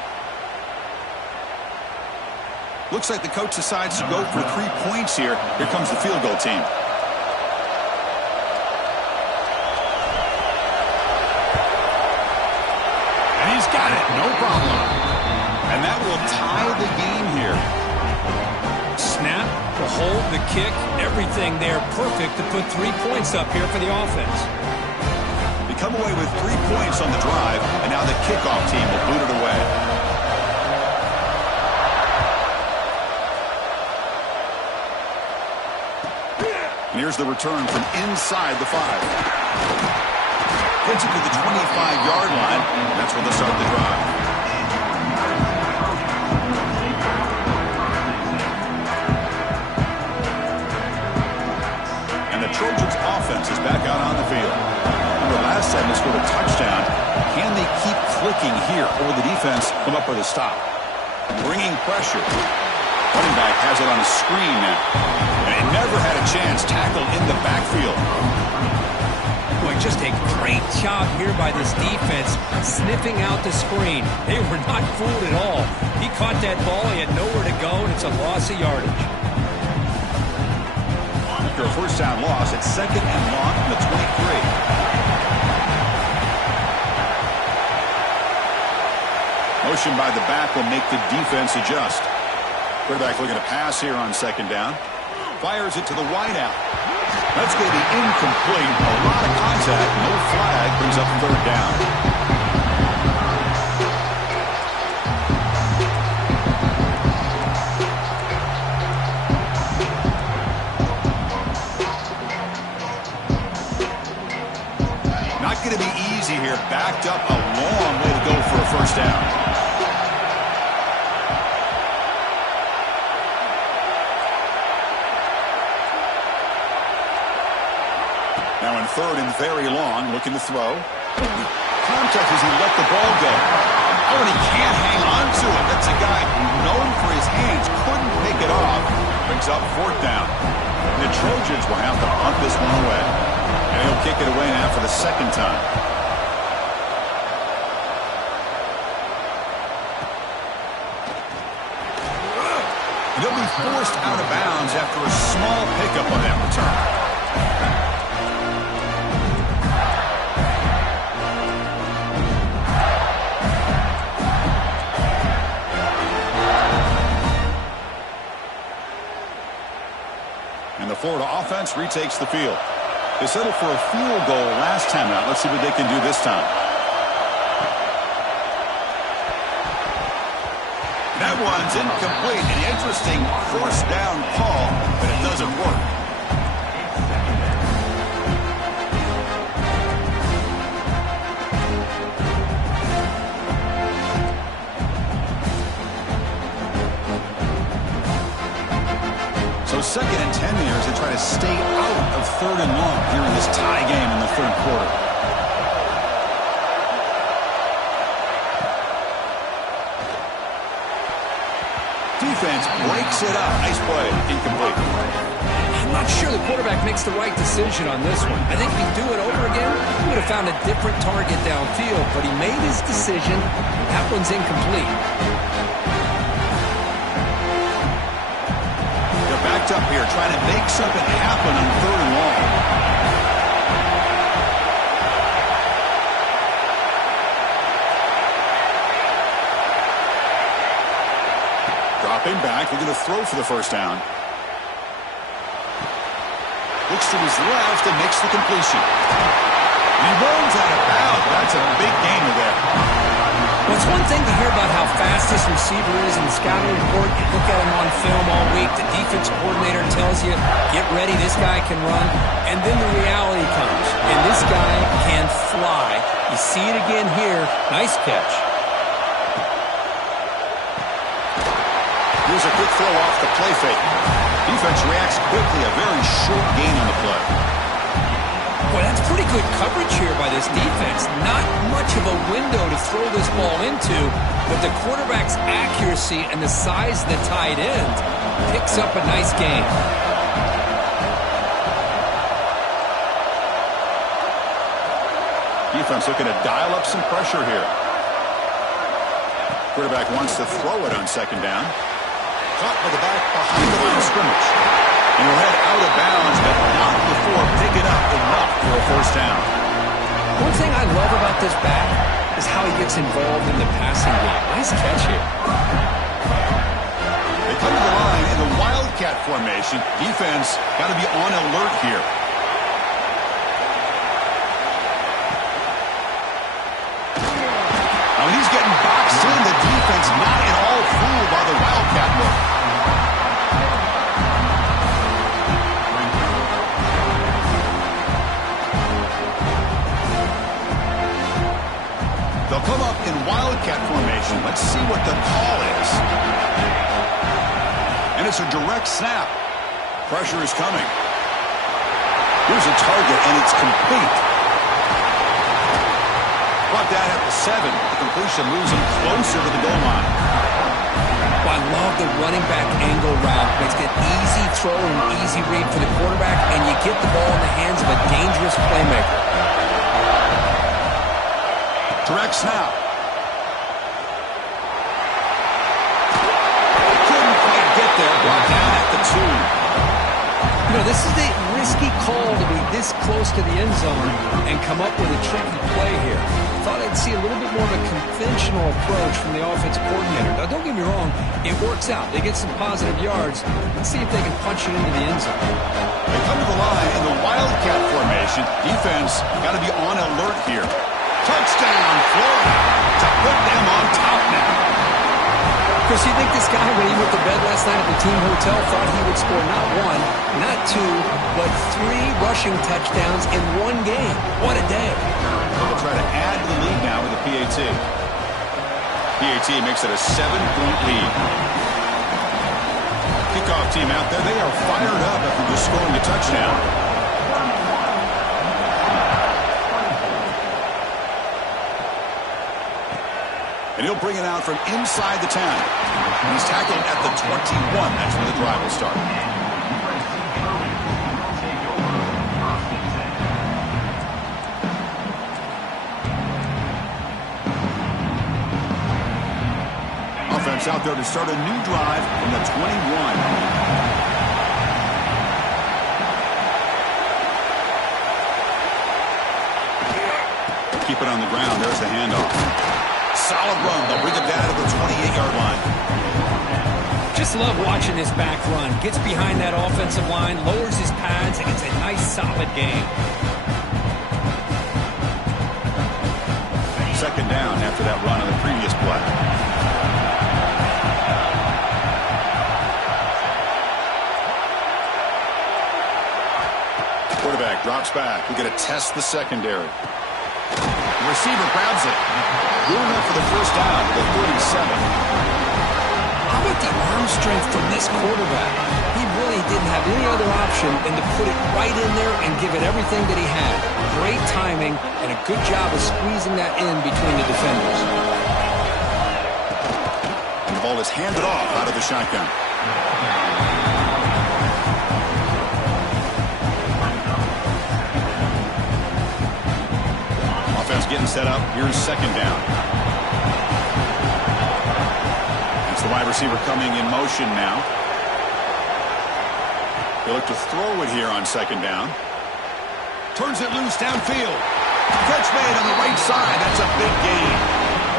Looks like the coach decides to go for 3 points here. Here comes the field goal team. He's got it, no problem. And that will tie the game here. hold, the kick, everything there perfect to put 3 points up here for the offense. They come away with 3 points on the drive, and now the kickoff team will boot it away. And here's the return from inside the 5. Gets it to the 25-yard line, and that's where they'll start the drive. And the Trojans' offense is back out on the field. Remember, last time they scored a touchdown. Can they keep clicking here, or will the defense come up with a stop? Bringing pressure. Running back has it on a screen now. And he never had a chance tackled in the backfield. Boy, just a great job here by this defense, sniffing out the screen. They were not fooled at all. He caught that ball, he had nowhere to go, and it's a loss of yardage. After a first down loss, it's 2nd and long from the 23. Motion by the back will make the defense adjust. Quarterback looking to pass here on 2nd down. Fires it to the wideout. That's going to be incomplete. A lot of contact. No flag. Brings up 3rd down. Not going to be easy here. Backed up a long way to go for a first down. Now in 3rd and very long, looking to throw. Contact as he let the ball go. Oh, and he can't hang on to it. That's a guy known for his hands. Couldn't pick it off. Brings up 4th down. And the Trojans will have to punt this one away. And he'll kick it away now for the 2nd time. And he'll be forced out of bounds after a small pickup on that return. And the Florida offense retakes the field. They settled for a field goal last time out. Let's see what they can do this time. That one's incomplete. An interesting first down call, but it doesn't work. So 2nd and 10 here as they try to stay out of 3rd and long here in this tie game in the 3rd quarter. Defense breaks it up. Nice play. Incomplete. I'm not sure the quarterback makes the right decision on this one. I think if he'd do it over again, he would have found a different target downfield, but he made his decision. That one's incomplete. Backed up here, trying to make something happen on 3rd and long. Dropping back, looking to throw for the first down. Looks to his left and makes the completion. And he rolls out of bounds. That's a big gainer there. Well, it's one thing to hear about how fast this receiver is in the scouting report. You look at him on film all week. The defense coordinator tells you, get ready, this guy can run. And then the reality comes. And this guy can fly. You see it again here. Nice catch. Here's a quick throw off the play fake. Defense reacts quickly. A very short gain on the play. Boy, that's pretty good coverage here by this defense. Not much of a window to throw this ball into, but the quarterback's accuracy and the size of the tight end picks up a nice gain. Defense looking to dial up some pressure here. Quarterback wants to throw it on 2nd down. Caught by the back behind the line of scrimmage. And he'll head out of bounds, but not before picking up enough for a first down. One thing I love about this back is how he gets involved in the passing game. Nice catch here. They come to the line in the Wildcat formation. Defense got to be on alert here. Now, when he's getting boxed in, the defense not at all fooled by the Wildcat look. They'll come up in Wildcat formation. Let's see what the call is. And it's a direct snap. Pressure is coming. Here's a target, and it's complete. Brought that at the 7. The completion moves him closer to the goal line. Well, I love the running back angle route. Makes it an easy throw and an easy read for the quarterback, and you get the ball in the hands of a dangerous playmaker. Direct snap. Couldn't quite get there. Brought down at the 2. You know, this is a risky call to be this close to the end zone and come up with a tricky play here. Thought I'd see a little bit more of a conventional approach from the offensive coordinator. Now, don't get me wrong, it works out. They get some positive yards. Let's see if they can punch it into the end zone. They come to the line in the Wildcat formation. Defense got to be on alert here. Touchdown, Florida, to put them on top now. Chris, you think this guy, when he went to bed last night at the team hotel, thought he would score not 1, not 2, but 3 rushing touchdowns in one game? What a day. They'll try to add to the lead now with the PAT. PAT makes it a 7-point lead. Kickoff team out there, they are fired up after just scoring a touchdown. And he'll bring it out from inside the 10. And he's tackled at the 21. That's where the drive will start. Offense out there to start a new drive from the 21. Keep it on the ground. There's the handoff. Solid run. They'll bring it down to the 28-yard line. Just love watching this back run. Gets behind that offensive line, lowers his pads, and it's a nice, solid game. Second down after that run on the previous play. Quarterback drops back. We're going to test the secondary. The receiver grabs it. Good enough for the first down, the 37. How about the arm strength from this quarterback? He really didn't have any other option than to put it right in there and give it everything that he had. Great timing and a good job of squeezing that in between the defenders. And the ball is handed off out of the shotgun. Getting set up. Here's second down. It's the wide receiver coming in motion now. They look to throw it here on second down. Turns it loose downfield. Catch made on the right side. That's a big gain.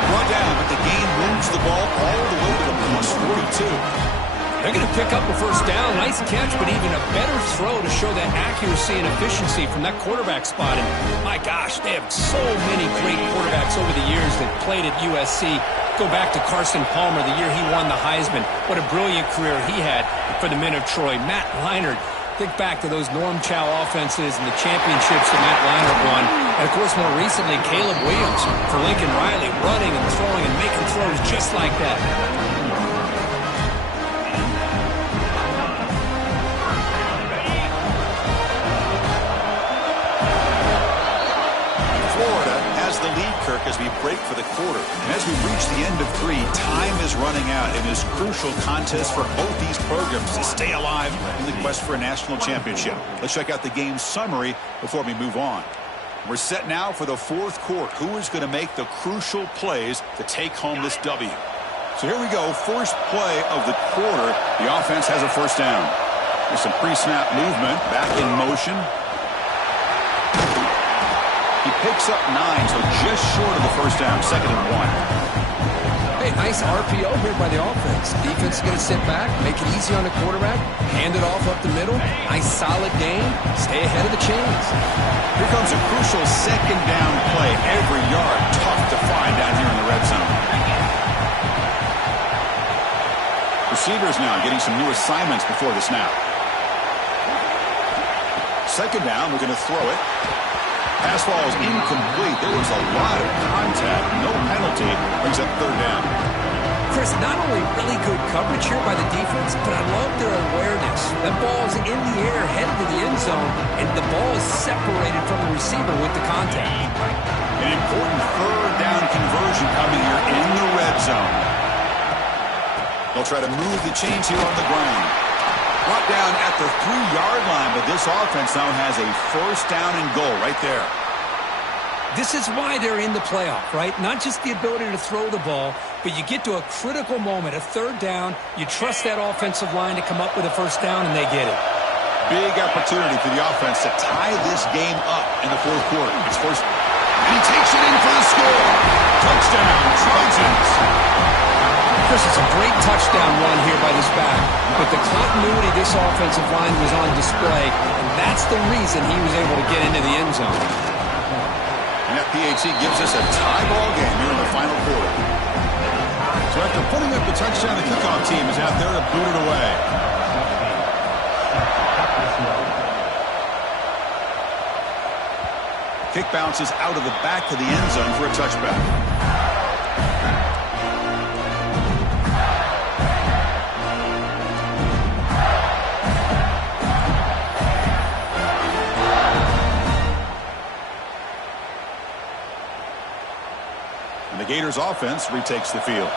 Brought down, but the gain moves the ball all the way to the plus 42. They're going to pick up a first down. Nice catch, but even a better throw to show that accuracy and efficiency from that quarterback spot. And my gosh, they have so many great quarterbacks over the years that played at USC. Go back to Carson Palmer, the year he won the Heisman. What a brilliant career he had for the men of Troy. Matt Leinart, think back to those Norm Chow offenses and the championships that Matt Leinart won. And, of course, more recently, Caleb Williams for Lincoln Riley, running and throwing and making throws just like that. The lead, Kirk, as we break for the quarter. And as we reach the end of 3, time is running out in this crucial contest for both these programs to stay alive in the quest for a national championship. Let's check out the game summary before we move on. We're set now for the fourth quarter. Who is going to make the crucial plays to take home this W? So here we go. First play of the quarter. The offense has a first down. There's some pre-snap movement. Back in motion. He picks up 9, so just short of the first down. 2nd and 1. Hey, Okay, nice RPO here by the offense. Defense is going to sit back, make it easy on the quarterback, hand it off up the middle. Nice solid game. Stay ahead of the chains. Here comes a crucial second down play. Every yard tough to find down here in the red zone. Receivers now getting some new assignments before the snap. Second down, we're going to throw it. Pass ball is incomplete. There was a lot of contact. No penalty. Brings up third down. Chris, not only really good coverage here by the defense, but I love their awareness. That ball is in the air, headed to the end zone, and the ball is separated from the receiver with the contact. An important third down conversion coming here in the red zone. They'll try to move the chains here on the ground. Brought down at the 3-yard line, but this offense now has a first down and goal right there. This is why they're in the playoff, right? Not just the ability to throw the ball, but you get to a critical moment, a third down, you trust that offensive line to come up with a first down, and they get it. Big opportunity for the offense to tie this game up in the fourth quarter. It's first, and he takes it in for the score. Touchdown, Trojans. Chris, it's a great touchdown run here by this back, but the continuity of this offensive line was on display, and that's the reason he was able to get into the end zone. And that PAT gives us a tie ball game here in the final quarter. So after putting up the touchdown, the kickoff team is out there to boot it away. Kick bounces out of the back of the end zone for a touchback. And the Gators offense retakes the field.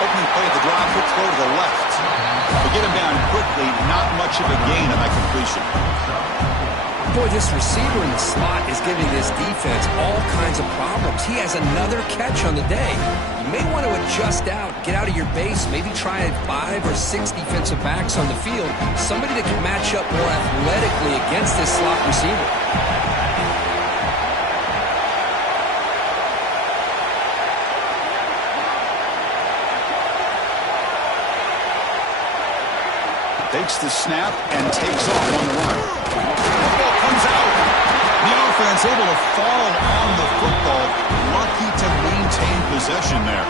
Opening play of the drive, quick throw to the left. They get him down quickly, not much of a gain on that completion. Boy, this receiver in the slot is giving this defense all kinds of problems. He has another catch on the day. You may want to adjust out, get out of your base, maybe try 5 or 6 defensive backs on the field, somebody that can match up more athletically against this slot receiver. Takes the snap and takes off on the run. Football comes out. The offense able to fall on the football. Lucky to maintain possession there.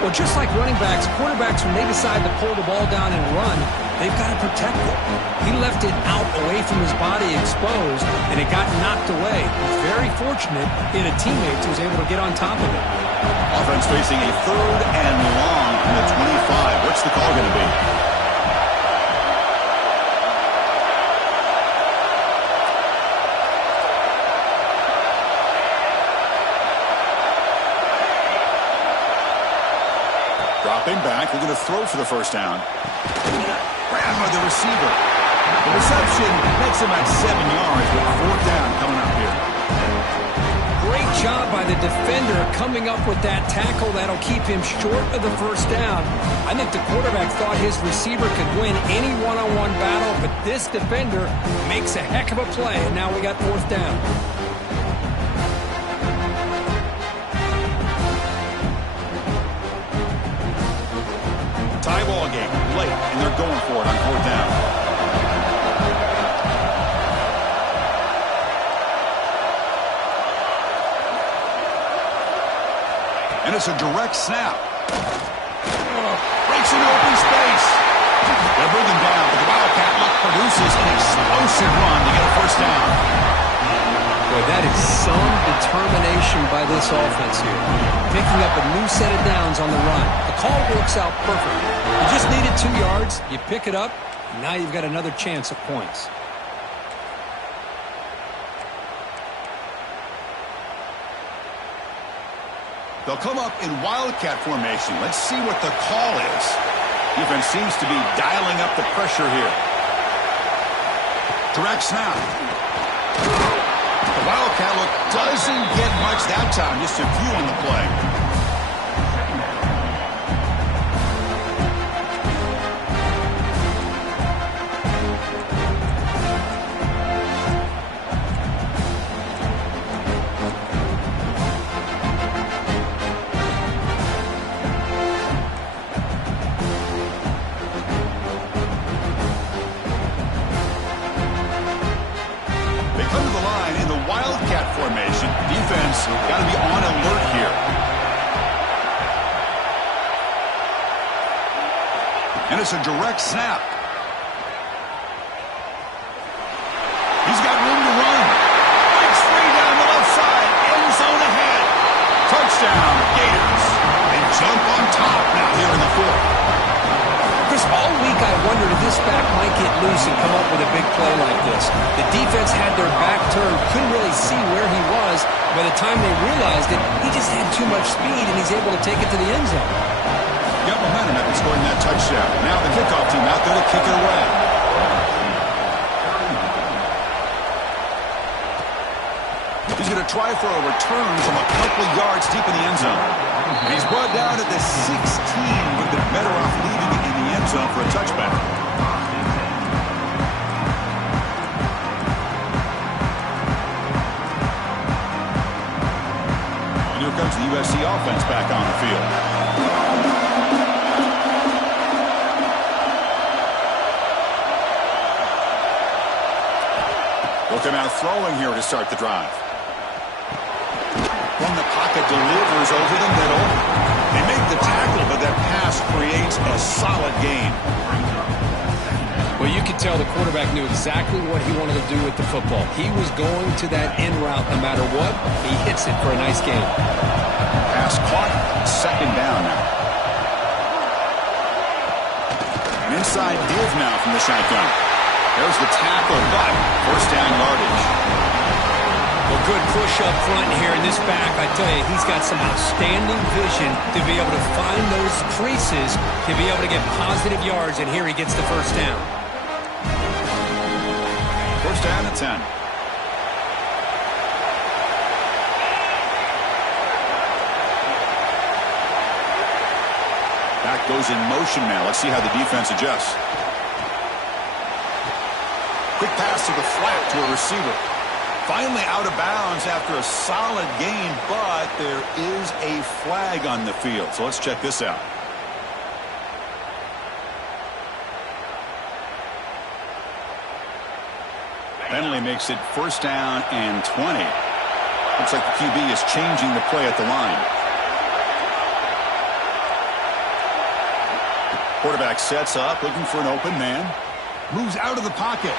Well, just like running backs, quarterbacks, when they decide to pull the ball down and run, they've got to protect it. He left it out away from his body exposed, and it got knocked away. He's very fortunate he had a teammate who was able to get on top of it. Offense facing a third and long from the 25. What's the call going to be? Dropping back, we're going to throw for the first down. Grab by the receiver. The reception makes him at 7 yards, with fourth down coming up here. Great job by the defender coming up with that tackle. That'll keep him short of the first down. I think the quarterback thought his receiver could win any one-on-one battle, but this defender makes a heck of a play, and now we got fourth down. Tie ball game late, and they're going for it on fourth down. And it's a direct snap. Breaks into open space. They'll bring him down, but the Wildcat look produces an explosive run to get a first down. Boy, that is some determination by this offense here. Picking up a new set of downs on the run. The call works out perfect. You just needed 2 yards. You pick it up. And now you've got another chance at points. They'll come up in Wildcat formation. Let's see what the call is. Defense seems to be dialing up the pressure here. Direct snap. The Wildcat look doesn't get much that time, just a few on the play. defense got to be on alert here. And it's a direct snap. He's got room to run. Breaks free down the left side. End zone ahead. Touchdown, Gators. They jump on top now here in the fourth. Chris, all week I wondered if this back might get loose and come up with a big play like this. The defense had their back turned, couldn't really see where he was. By the time they realized it, he just had too much speed, and he's able to take it to the end zone. Got momentum after scoring that touchdown. Now the kickoff team out there to kick it away. He's going to try for a return from a couple yards deep in the end zone. And he's brought down at the 16. Would have been better off leaving it in the end zone for a touchback. And here comes the USC offense back on the field. Looking out throwing here to start the drive. From the pocket, delivers over the middle. They make the tackle, but that pass creates a solid gain. Well, you could tell the quarterback knew exactly what he wanted to do with the football. He was going to that end route no matter what. He hits it for a nice gain. Pass caught, second down now. An inside give now from the shotgun. There's the tackle, but first down yardage. Well, good push up front here in this back. I tell you, he's got some outstanding vision to be able to find those creases, to be able to get positive yards, and here he gets the first down. First down at 10. Back goes in motion now. Let's see how the defense adjusts. Quick pass to the flat to a receiver. Finally out of bounds after a solid gain, but there is a flag on the field. So let's check this out. Penalty makes it first down and 20. Looks like the QB is changing the play at the line. Quarterback sets up, looking for an open man. Moves out of the pocket.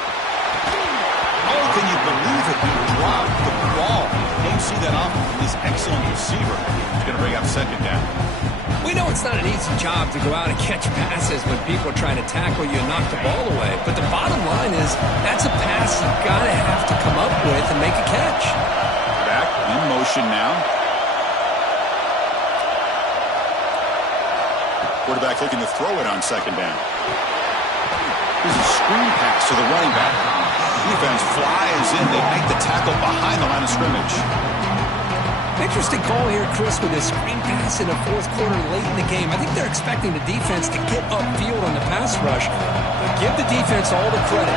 Oh, can you believe it? He dropped the ball. Don't see that often from this excellent receiver. He's going to bring up second down. We know it's not an easy job to go out and catch passes when people are trying to tackle you and knock the ball away. But the bottom line is that's a pass you've got to have to come up with and make a catch. Back in motion now. Quarterback looking to throw it on second down. Here's a screen pass to the running back. Defense flies in. They make the tackle behind the line of scrimmage. Interesting call here, Chris, with this screen pass in the fourth quarter late in the game. I think they're expecting the defense to get upfield on the pass rush. But give the defense all the credit.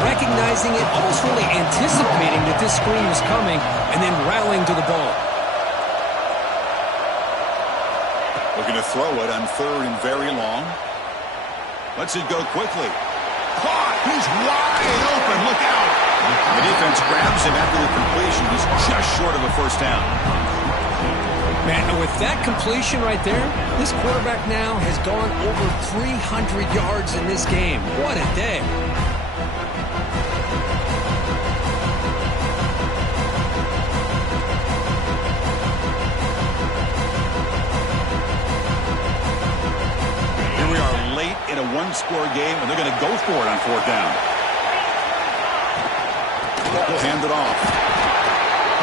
Recognizing it, almost really anticipating that this screen was coming, and then rallying to the ball. Looking to throw it on third and very long. Lets it go quickly. Caught! He's wide open. Look out! The defense grabs him after the completion. He's just short of a first down. Man, with that completion right there, this quarterback now has gone over 300 yards in this game. What a day. Here we are late in a one-score game, and they're going to go for it on fourth down. He'll hand it off.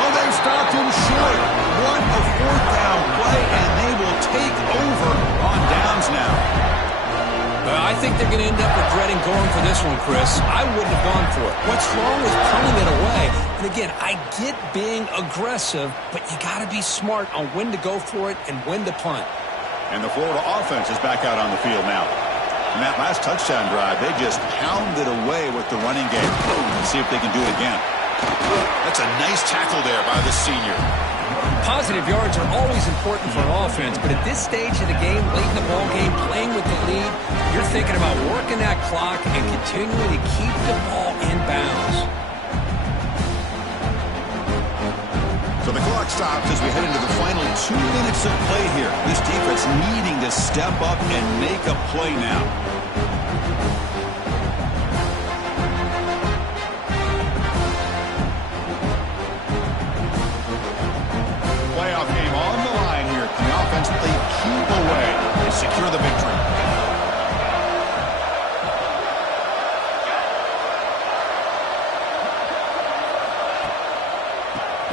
Oh, they've stopped him short. What a fourth down play, and they will take over on downs now. I think they're going to end up regretting going for this one, Chris. I wouldn't have gone for it. What's wrong with punting it away? And again, I get being aggressive, but you got to be smart on when to go for it and when to punt. And the Florida offense is back out on the field now. In that last touchdown drive, they just pounded away with the running game. Let's see if they can do it again. That's a nice tackle there by the senior. Positive yards are always important for an offense, but at this stage of the game, late in the ball game, playing with the lead, you're thinking about working that clock and continuing to keep the ball in bounds. So the clock clock stops as we head into the final 2 minutes of play here. This defense needing to step up and make a play now. Playoff game on the line here. Can the offense play keep away and secure the victory?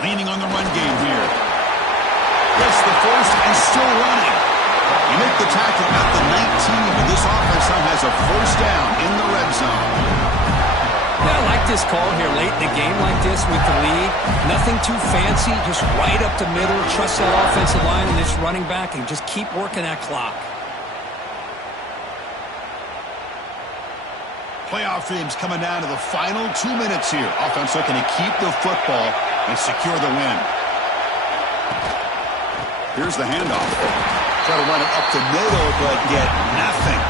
Leaning on the run game here. Gets the first and still running. You make the tackle at the 19, but this offense now has a first down in the red zone. Yeah, I like this call here late in the game like this with the lead. Nothing too fancy, just right up the middle. Trust that offensive line and this running back and just keep working that clock. Playoff games coming down to the final 2 minutes here. Offense looking to keep the football and secure the win. Here's the handoff. Try to run it up the middle, but get nothing.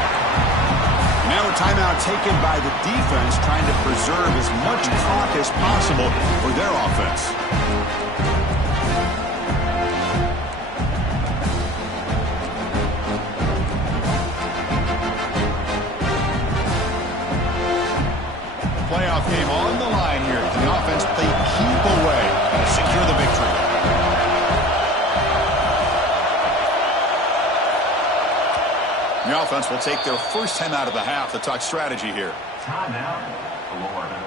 Now a timeout taken by the defense, trying to preserve as much clock as possible for their offense. Playoff game on the line here. Can the offense play keep away and secure the victory? The offense will take their first time out of the half to talk strategy here. Timeout, Florida.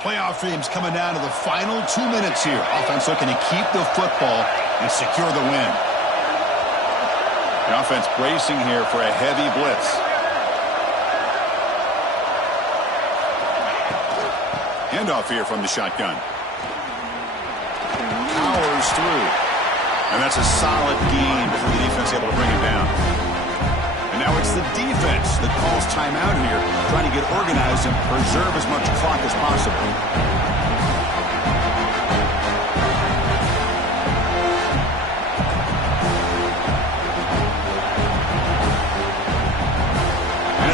Playoff games coming down to the final 2 minutes here. Offense looking to keep the football and secure the win. The offense bracing here for a heavy blitz. Handoff here from the shotgun. Powers through. And that's a solid gain before the defense able to bring him down. And now it's the defense that calls timeout here, trying to get organized and preserve as much clock as possible.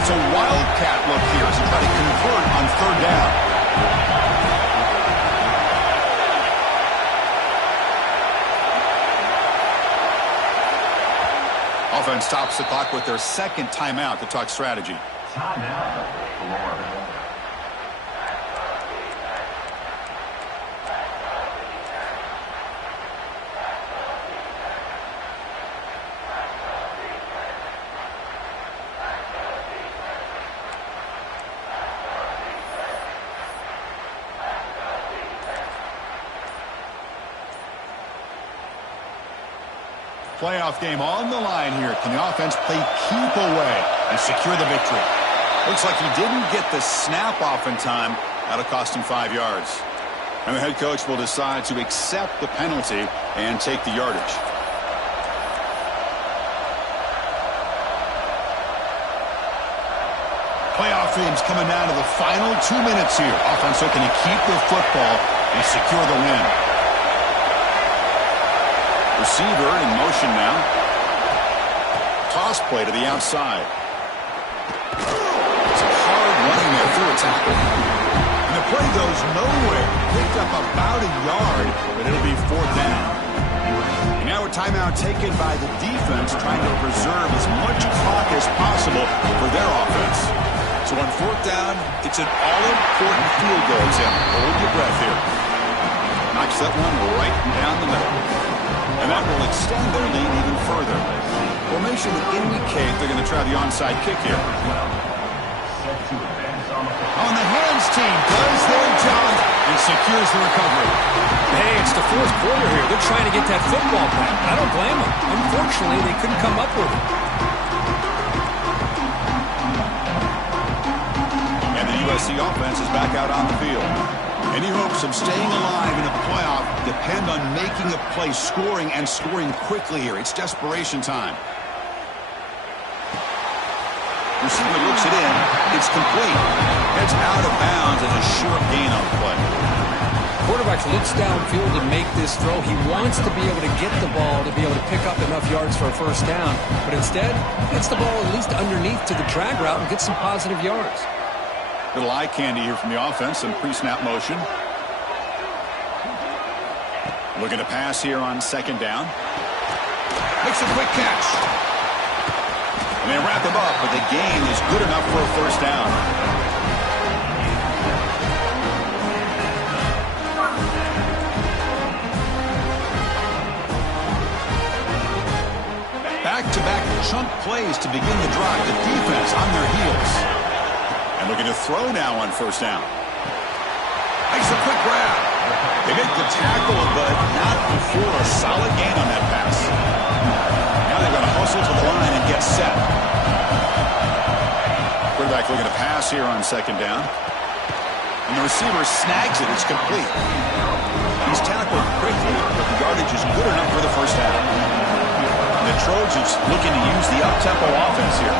It's a wildcat look here as they try to convert on third down. Offense stops the clock with their second timeout to talk strategy. Timeout, Florida. Playoff game on the line here. Can the offense play keep away and secure the victory? Looks like he didn't get the snap off in time. That'll cost him 5 yards. And the head coach will decide to accept the penalty and take the yardage. Playoff games coming down to the final 2 minutes here. Offense looking to keep the football and secure the win. Receiver in motion now. Toss play to the outside. It's a hard running there through a tackle. And the play goes nowhere. Picked up about a yard, but it'll be fourth down. And now a timeout taken by the defense, trying to preserve as much clock as possible for their offense. So on fourth down, it's an all-important field goal attempt. Hold your breath here. Knocks that one right down the middle. And that will extend their lead even further. Formation would indicate they're going to try the onside kick here. On the hands team does their job and secures the recovery. Hey, it's the fourth quarter here. They're trying to get that football back. I don't blame them. Unfortunately, they couldn't come up with it. And the USC offense is back out on the field. Any hopes of staying alive in a playoff depend on making a play, scoring, and scoring quickly here. It's desperation time. Receiver looks it in. It's complete. Heads out of bounds and a short gain on the play. Quarterback looks downfield to make this throw. He wants to be able to get the ball to be able to pick up enough yards for a first down. But instead, gets the ball at least underneath to the drag route and gets some positive yards. Little eye candy here from the offense and pre-snap motion. Looking to pass here on second down. Makes a quick catch. And they wrap him up, but the gain is good enough for a first down. Back-to-back chunk plays to begin the drive. The defense on their heels. And looking to throw now on first down. Makes a quick grab. They make the tackle, but not before a solid gain on that pass. Now they're going to hustle to the line and get set. Quarterback looking to pass here on second down. And the receiver snags it. It's complete. He's tackled quickly, but the yardage is good enough for the first down. And the Trojans looking to use the up-tempo offense here.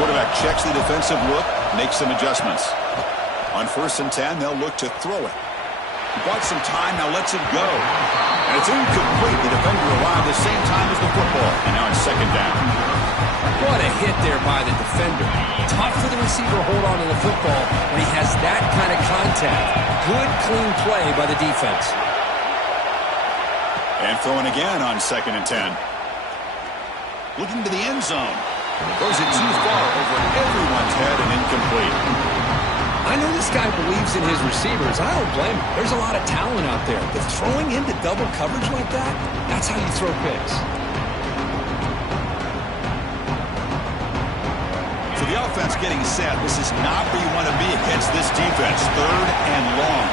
Quarterback checks the defensive look, makes some adjustments. On 1st and 10, they'll look to throw it. He bought some time, now lets it go. And it's incomplete. The defender arrived the same time as the football. And now it's second down. What a hit there by the defender. Tough for the receiver to hold on to the football when he has that kind of contact. Good, clean play by the defense. And throwing again on 2nd and 10. Looking to the end zone. Throws it too far over everyone's head and incomplete. I know this guy believes in his receivers. I don't blame him. There's a lot of talent out there. But throwing into double coverage like that, that's how you throw picks. So the offense getting set. This is not where you want to be against this defense. 3rd and long.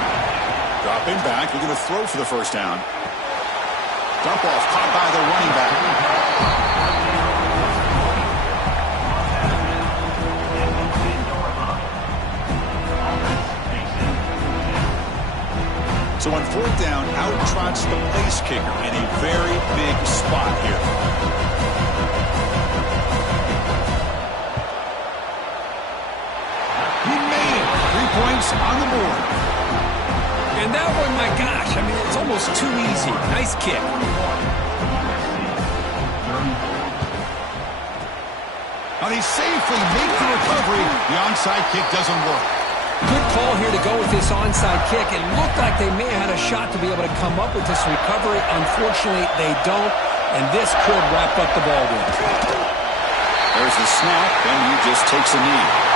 Dropping back. They're going to throw for the first down. Dump off caught by the running back. So on 4th down, out trots the place kicker in a very big spot here. He made it. 3 points on the board. And that one, my gosh, I mean, it's almost too easy. Nice kick. Now they safely make the recovery. The onside kick doesn't work. Good call here to go with this onside kick. It looked like they may have had a shot to be able to come up with this recovery. Unfortunately, they don't, and this could wrap up the ball game. There's the snap, and he just takes a knee.